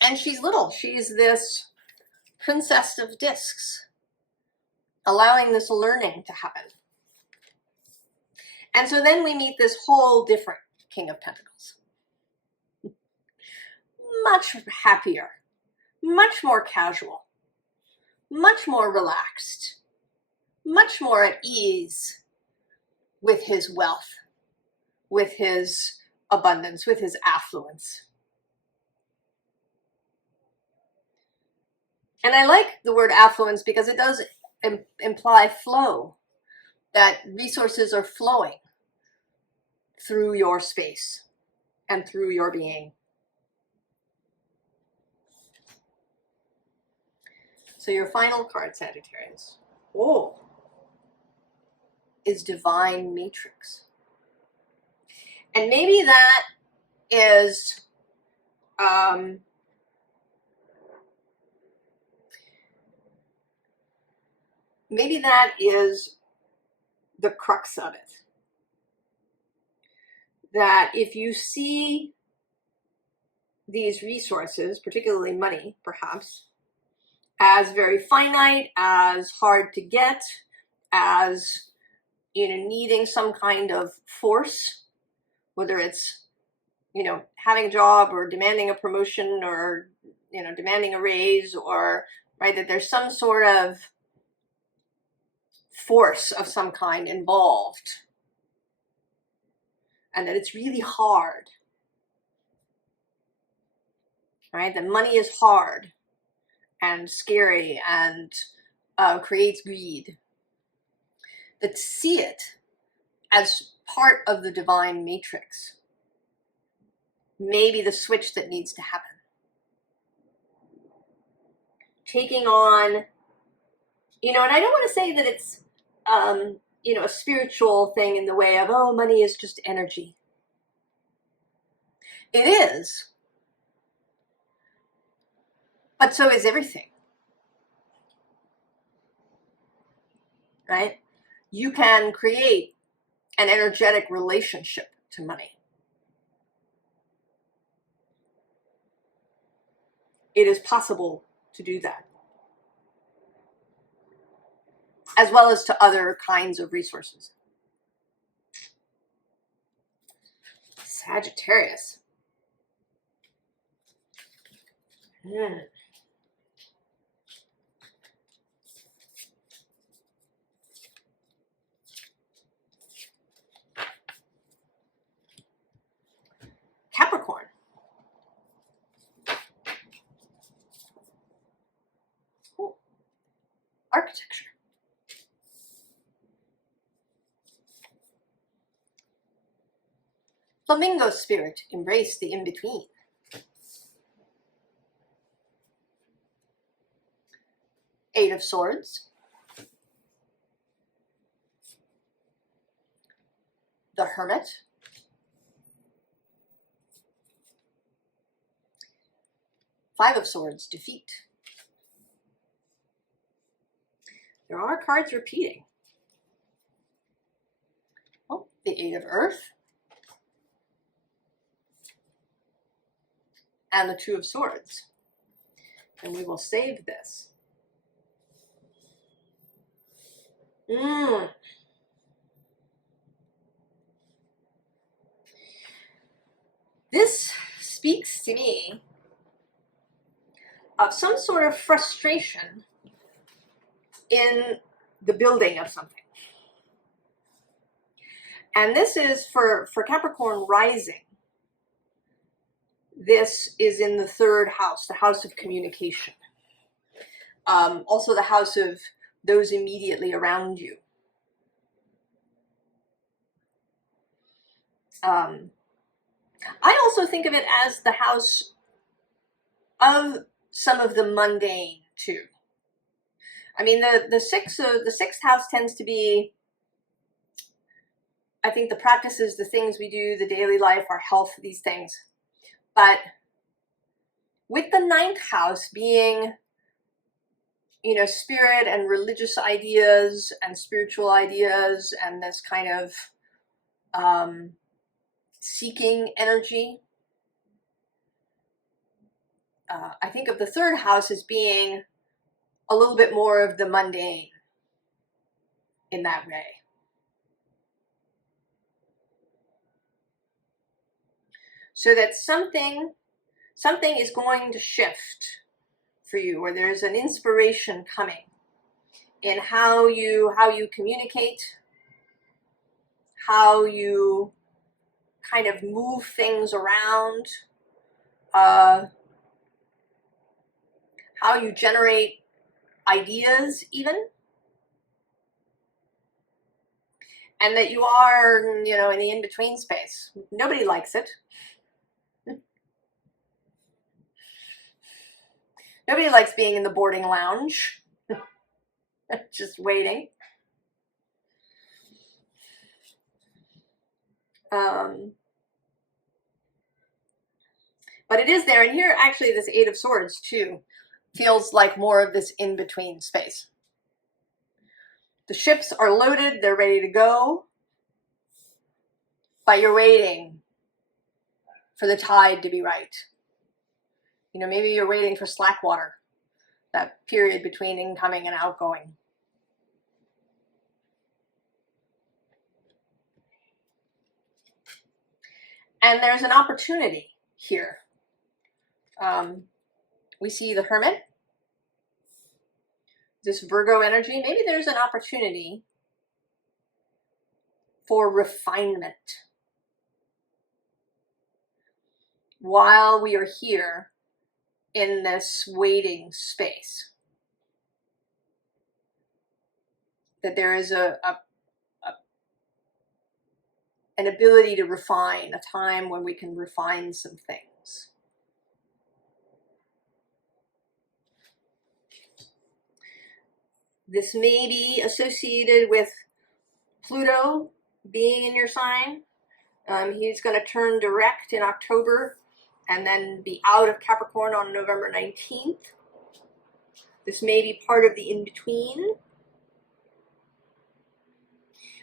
And she's little. She's this Princess of Discs, allowing this learning to happen. And so then we meet this whole different King of Pentacles. much happier, much more casual, much more relaxed, much more at ease with his wealth, with his abundance, with his affluence. And I like the word affluence because it does imply flow, that resources are flowing through your space and through your being. So your final card, Sagittarius, is Divine Matrix. And maybe that is the crux of it. That if you see these resources, particularly money, perhaps, as very finite, as hard to get, as needing some kind of force, whether it's having a job or demanding a promotion or demanding a raise, or that there's some sort of force of some kind involved, and that it's really hard, that money is hard and scary and creates greed, that to see it as part of the divine matrix may be the switch that needs to happen. Taking on, and I don't want to say that it's a spiritual thing in the way of, oh, money is just energy. It is. But so is everything. Right? You can create an energetic relationship to money. It is possible to do that, as well as to other kinds of resources. Sagittarius. Capricorn. Architecture. Flamingo spirit, embrace the in-between. Eight of Swords. The Hermit. Five of Swords, defeat. There are cards repeating. Oh, the Eight of Earth. And the Two of Swords. And we will save this. This speaks to me of some sort of frustration in the building of something. And this is for Capricorn rising. This is in the third house, the house of communication. Also the house of those immediately around you. I also think of it as the house of some of the mundane too. I mean, the sixth house tends to be, I think, the practices, the things we do, the daily life, our health, these things. But with the ninth house being, spirit and religious ideas and spiritual ideas and this kind of seeking energy, I think of the third house as being a little bit more of the mundane in that way. So that something something is going to shift for you, or there's an inspiration coming in how you communicate, how you kind of move things around, how you generate ideas even, and that you are, you know, in the in-between space. Nobody likes it. Nobody likes being in the boarding lounge, just waiting. But it is there, and here actually this Eight of Swords too feels like more of this in-between space. The ships are loaded, they're ready to go, but you're waiting for the tide to be right. You know, maybe you're waiting for slack water, that period between incoming and outgoing. And there's an opportunity here. We see the Hermit, this Virgo energy. Maybe there's an opportunity for refinement while we are here in this waiting space. That there is an ability to refine, a time when we can refine some things. This may be associated with Pluto being in your sign. He's going to turn direct in October and then be out of Capricorn on November 19th. This may be part of the in-between.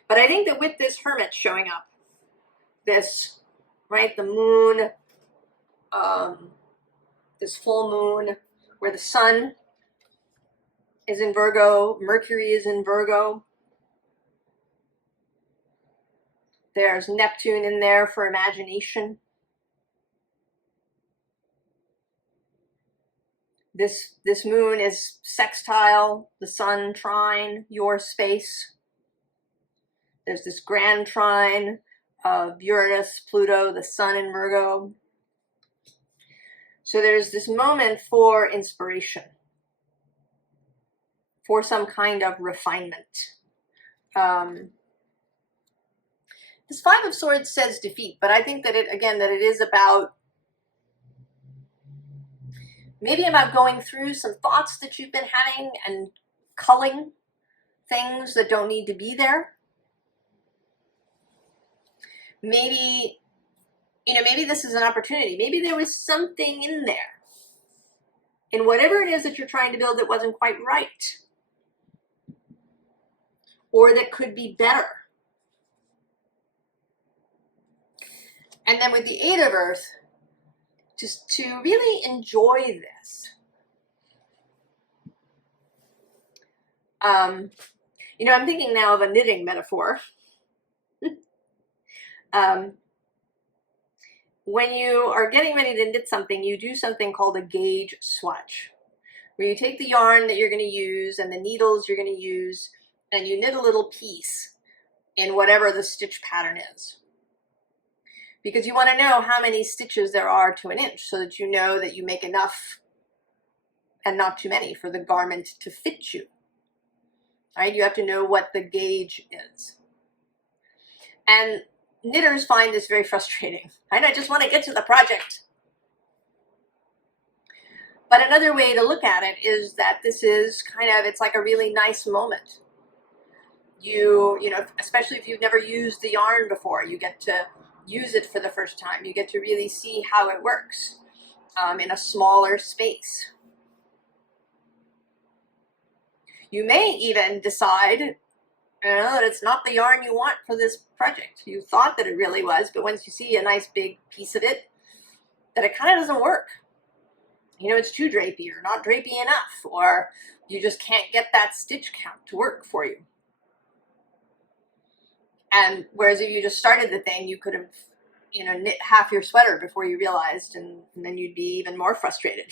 But I think that with this Hermit showing up, this, right, the moon, this full moon where the sun is in Virgo, Mercury is in Virgo. There's Neptune in there for imagination. This moon is sextile, the sun trine, your space. There's this grand trine of Uranus, Pluto, the sun in Virgo. So there's this moment for inspiration, for some kind of refinement. This Five of Swords says defeat, but I think that it is about, maybe about going through some thoughts that you've been having and culling things that don't need to be there. Maybe, you know, maybe this is an opportunity. Maybe there was something in there, in whatever it is that you're trying to build, that wasn't quite right, or that could be better. And then with the Eight of Earth, just to really enjoy this. You know, I'm thinking now of a knitting metaphor. When you are getting ready to knit something, you do something called a gauge swatch, where you take the yarn that you're going to use and the needles you're going to use, and you knit a little piece in whatever the stitch pattern is. Because you want to know how many stitches there are to an inch, so that you know that you make enough and not too many for the garment to fit you. Right? You have to know what the gauge is. And knitters find this very frustrating. Right? I just want to get to the project. But another way to look at it is that this is kind of, it's like a really nice moment. You know, especially if you've never used the yarn before, you get to use it for the first time. You get to really see how it works in a smaller space. You may even decide, you know, that it's not the yarn you want for this project. You thought that it really was, but once you see a nice big piece of it, that it kind of doesn't work. You know, it's too drapey or not drapey enough, or you just can't get that stitch count to work for you. And whereas if you just started the thing, you could have you know, knit half your sweater before you realized, and then you'd be even more frustrated.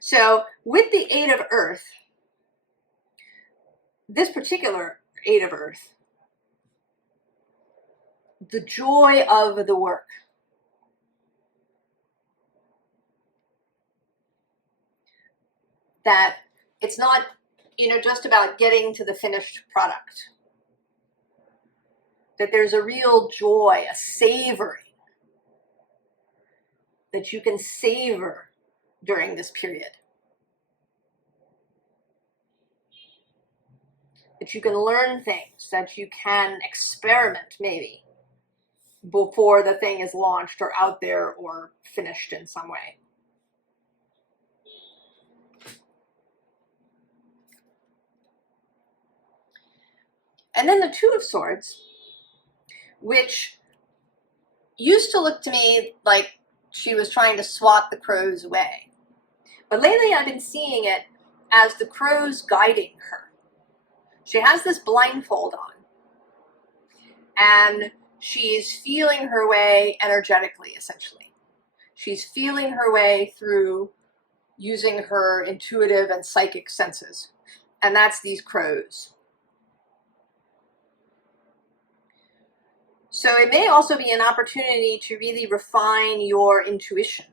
So with the Eight of Earth, this particular Eight of Earth, the joy of the work, that it's not, you know, just about getting to the finished product, that there's a real joy, a savoring, that you can savor during this period. That you can learn things, that you can experiment maybe before the thing is launched or out there or finished in some way. And then the Two of Swords, which used to look to me like she was trying to swat the crows away. But lately I've been seeing it as the crows guiding her. She has this blindfold on, and she's feeling her way energetically, essentially. She's feeling her way through using her intuitive and psychic senses, and that's these crows. So it may also be an opportunity to really refine your intuition.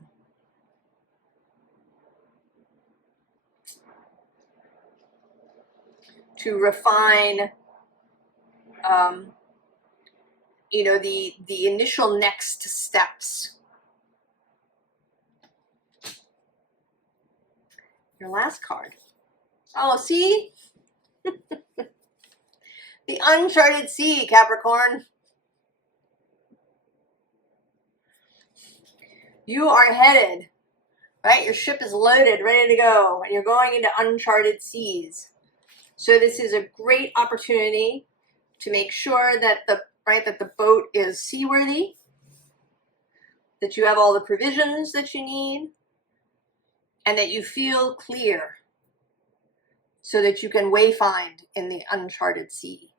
To refine, you know, the initial next steps. Your last card. Oh, see? The uncharted sea, Capricorn. You are headed, right? Your ship is loaded, ready to go, and you're going into uncharted seas. So this is a great opportunity to make sure that the boat is seaworthy, that you have all the provisions that you need, and that you feel clear so that you can wayfind in the uncharted sea.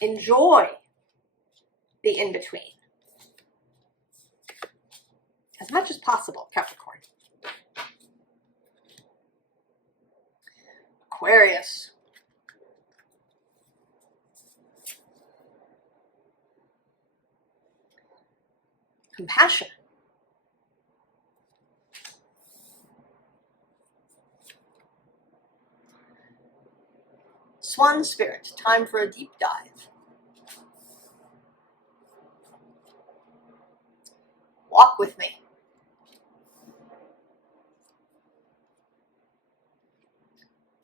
Enjoy the in-between as much as possible, Capricorn. Aquarius. Compassion. Swan Spirit, time for a deep dive. Walk with me.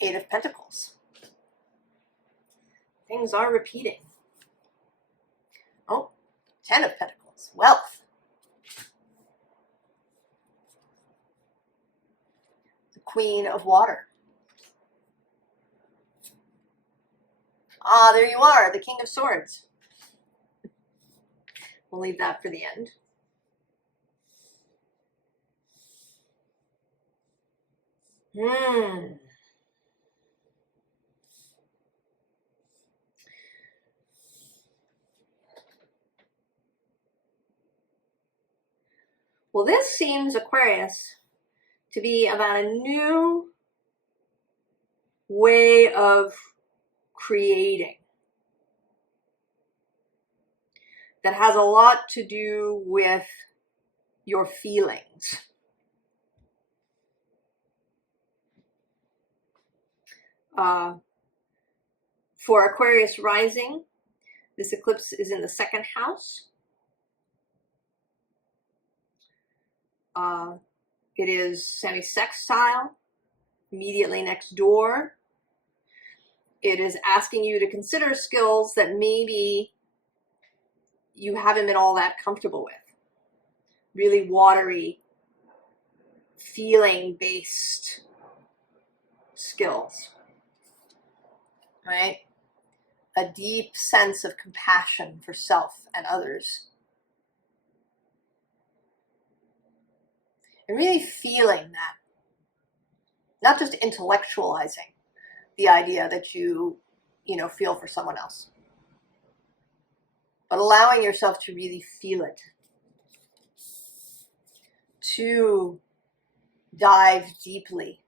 Eight of Pentacles. Things are repeating. Oh, 10 of Pentacles. Wealth. The Queen of Water. Ah, there you are, the King of Swords. We'll leave that for the end. Well, this seems, Aquarius, to be about a new way of creating that has a lot to do with your feelings. For Aquarius rising, this eclipse is in the second house. It is semi-sextile, immediately next door. It is asking you to consider skills that maybe you haven't been all that comfortable with. Really watery, feeling-based skills, right? A deep sense of compassion for self and others. And really feeling that. Not just intellectualizing the idea that you you know, feel for someone else. But allowing yourself to really feel it, to dive deeply.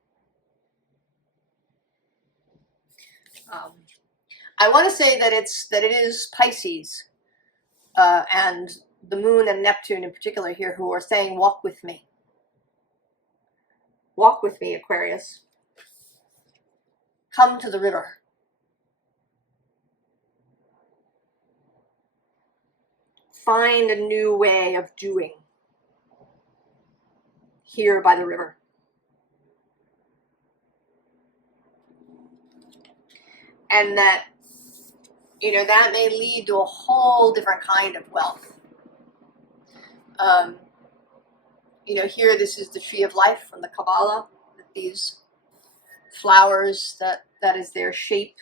I want to say that it is Pisces and the moon and Neptune in particular here who are saying, walk with me. Walk with me, Aquarius. Come to the river. Find a new way of doing here by the river. And that, you know, that may lead to a whole different kind of wealth. You know, here, this is the tree of life from the Kabbalah, these flowers, that is their shape.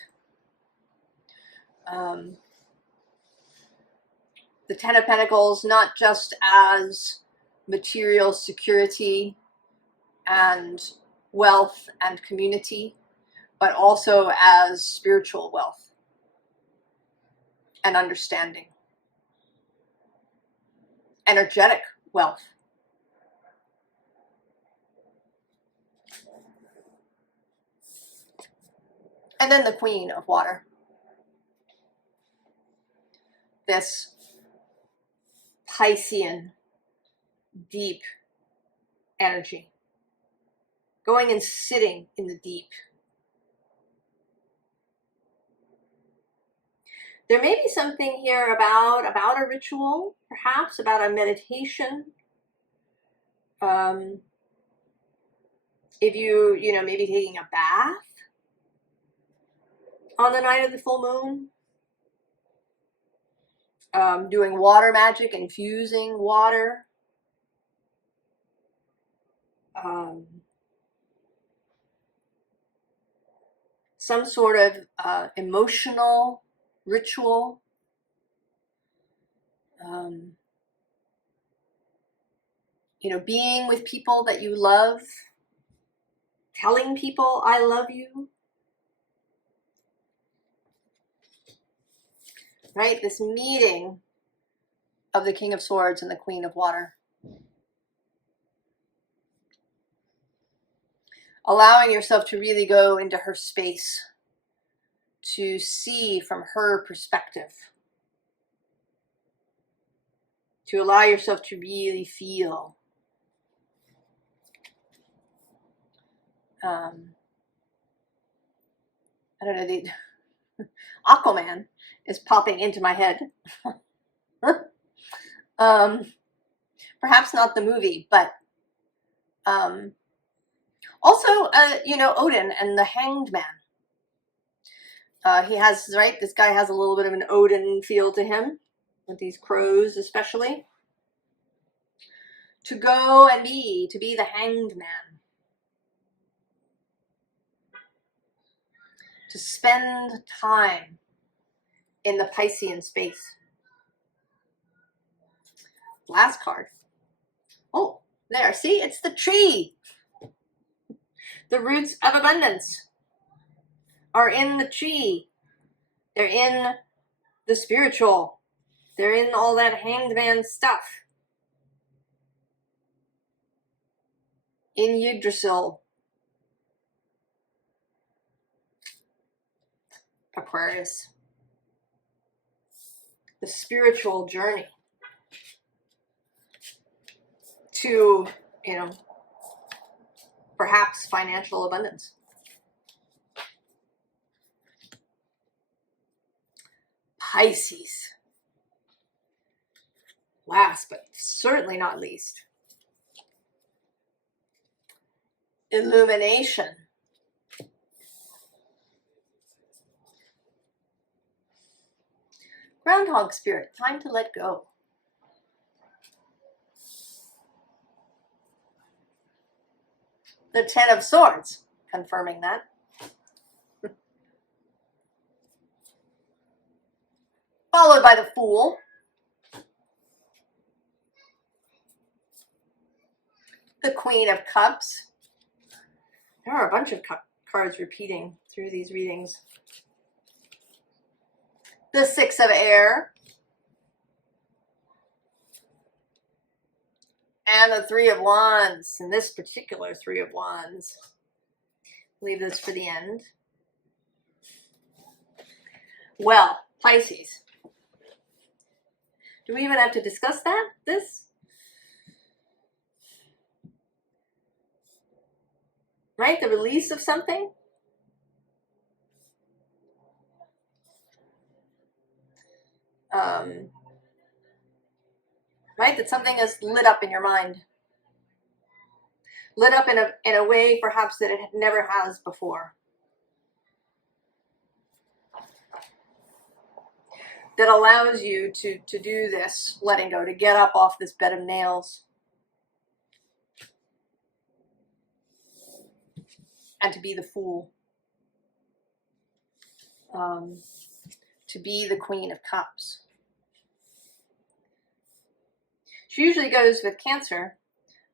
The Ten of Pentacles, not just as material security and wealth and community, but also as spiritual wealth and understanding, energetic wealth. And then the Queen of Water. This Piscean, deep energy. Going and sitting in the deep. There may be something here about a ritual, perhaps about a meditation. If you know, maybe taking a bath on the night of the full moon. Doing water magic, infusing water. Some sort of emotional ritual. You know, being with people that you love. Telling people, I love you. Right? This meeting of the King of Swords and the Queen of Water. Allowing yourself to really go into her space, to see from her perspective, to allow yourself to really feel. I don't know, the Aquaman is popping into my head. Perhaps not the movie, but also, you know, Odin and the Hanged Man. He has, right, this guy has a little bit of an Odin feel to him, with these crows especially. To go and to be the Hanged Man. To spend time in the Piscean space. Last card. Oh, there, see, it's the tree. The roots of abundance are in the tree. They're in the spiritual. They're in all that Hanged Man stuff. In Yggdrasil. Aquarius. The spiritual journey to, you know, perhaps financial abundance. Pisces. Last but certainly not least. Illumination. Groundhog Spirit, time to let go. The Ten of Swords, confirming that. Followed by the Fool. The Queen of Cups. There are a bunch of cards repeating through these readings. the Six of Air, and the Three of Wands, and this particular Three of Wands. Leave this for the end. Well, Pisces. Do we even have to discuss that? This? Right? The release of something? Right? That something is lit up in your mind. Lit up in a way perhaps that it never has before. That allows you to do this letting go, to get up off this bed of nails. And to be the Fool. To be the Queen of Cups. She usually goes with Cancer,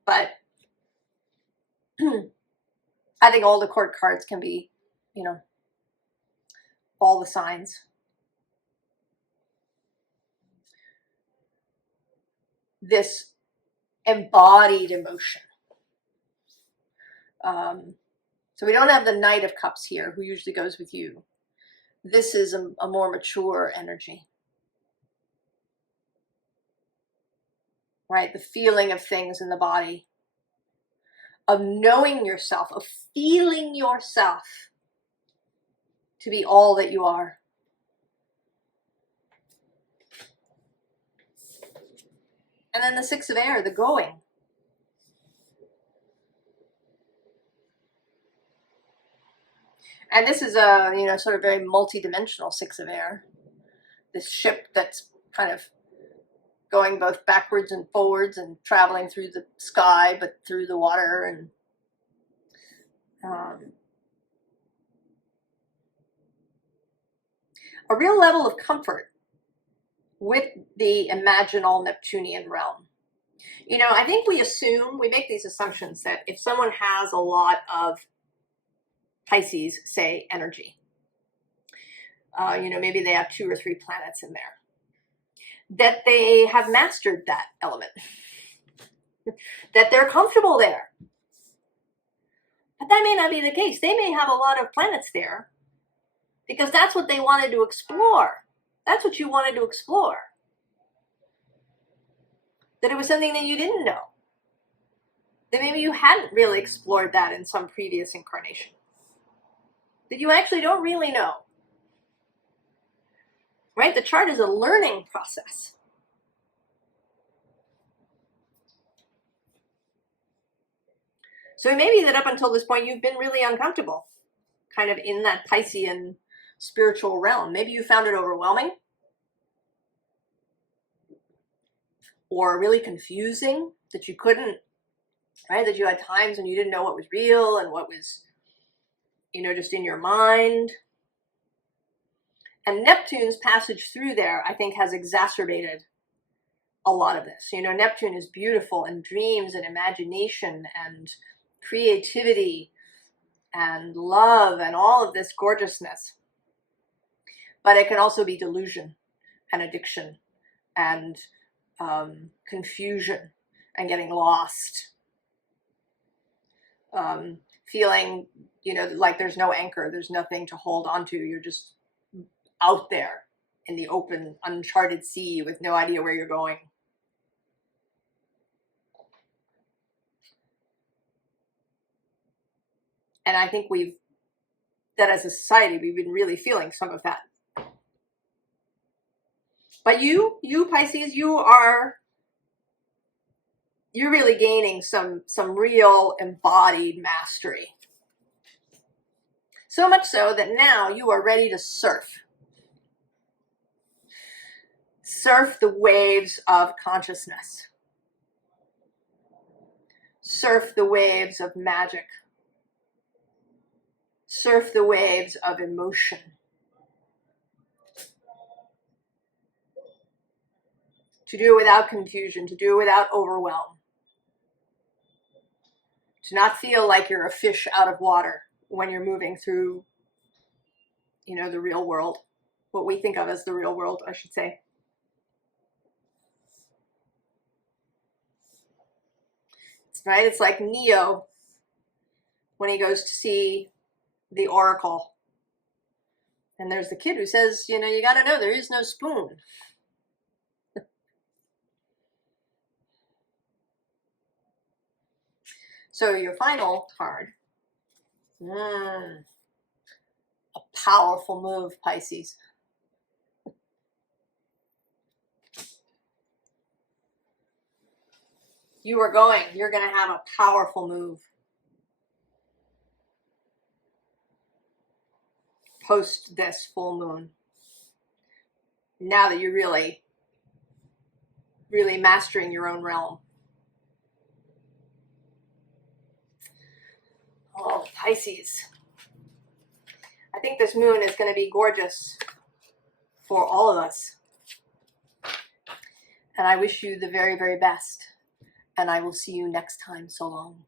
but I think all the court cards can be, you know, all the signs. This embodied emotion. So we don't have the Knight of Cups here, who usually goes with you. This is a more mature energy. Right? The feeling of things in the body. Of knowing yourself, of feeling yourself to be all that you are. And then the Six of Air, the going. And this is a, you know, sort of very multi-dimensional Six of Air. This ship that's kind of going both backwards and forwards and traveling through the sky, but through the water, and a real level of comfort with the imaginal Neptunian realm. You know, I think we make these assumptions that if someone has a lot of Pisces, say, energy, you know, maybe they have 2 or 3 planets in there, that they have mastered that element, that they're comfortable there. But that may not be the case. They may have a lot of planets there because that's what they wanted to explore. That's what you wanted to explore. That it was something that you didn't know. That maybe you hadn't really explored that in some previous incarnation. That you actually don't really know. Right? The chart is a learning process. So it may be that up until this point, you've been really uncomfortable, kind of in that Piscean spiritual realm. Maybe you found it overwhelming or really confusing, that you couldn't, right? That you had times when you didn't know what was real and what was, you know, just in your mind. And Neptune's passage through there, I think, has exacerbated a lot of this. You know, Neptune is beautiful, and dreams and imagination and creativity and love and all of this gorgeousness. But it can also be delusion and addiction and confusion and getting lost. Feeling, you know, like there's no anchor, there's nothing to hold on to. You're just out there in the open, uncharted sea with no idea where you're going. And I think that as a society, we've been really feeling some of that. But you Pisces, you're really gaining some real embodied mastery. So much so that now you are ready to surf. Surf the waves of consciousness. Surf the waves of magic. Surf the waves of emotion. To do it without confusion, to do it without overwhelm. To not feel like you're a fish out of water when you're moving through, you know, the real world. what we think of as the real world, I should say. Right? It's like Neo when he goes to see the Oracle. And there's the kid who says, you know, you got to know there is no spoon. So your final card. A powerful move, Pisces. You're going to have a powerful move. Post this full moon. Now that you're really mastering your own realm. Oh, Pisces. I think this moon is going to be gorgeous for all of us. And I wish you the very, very best. And I will see you next time. So long.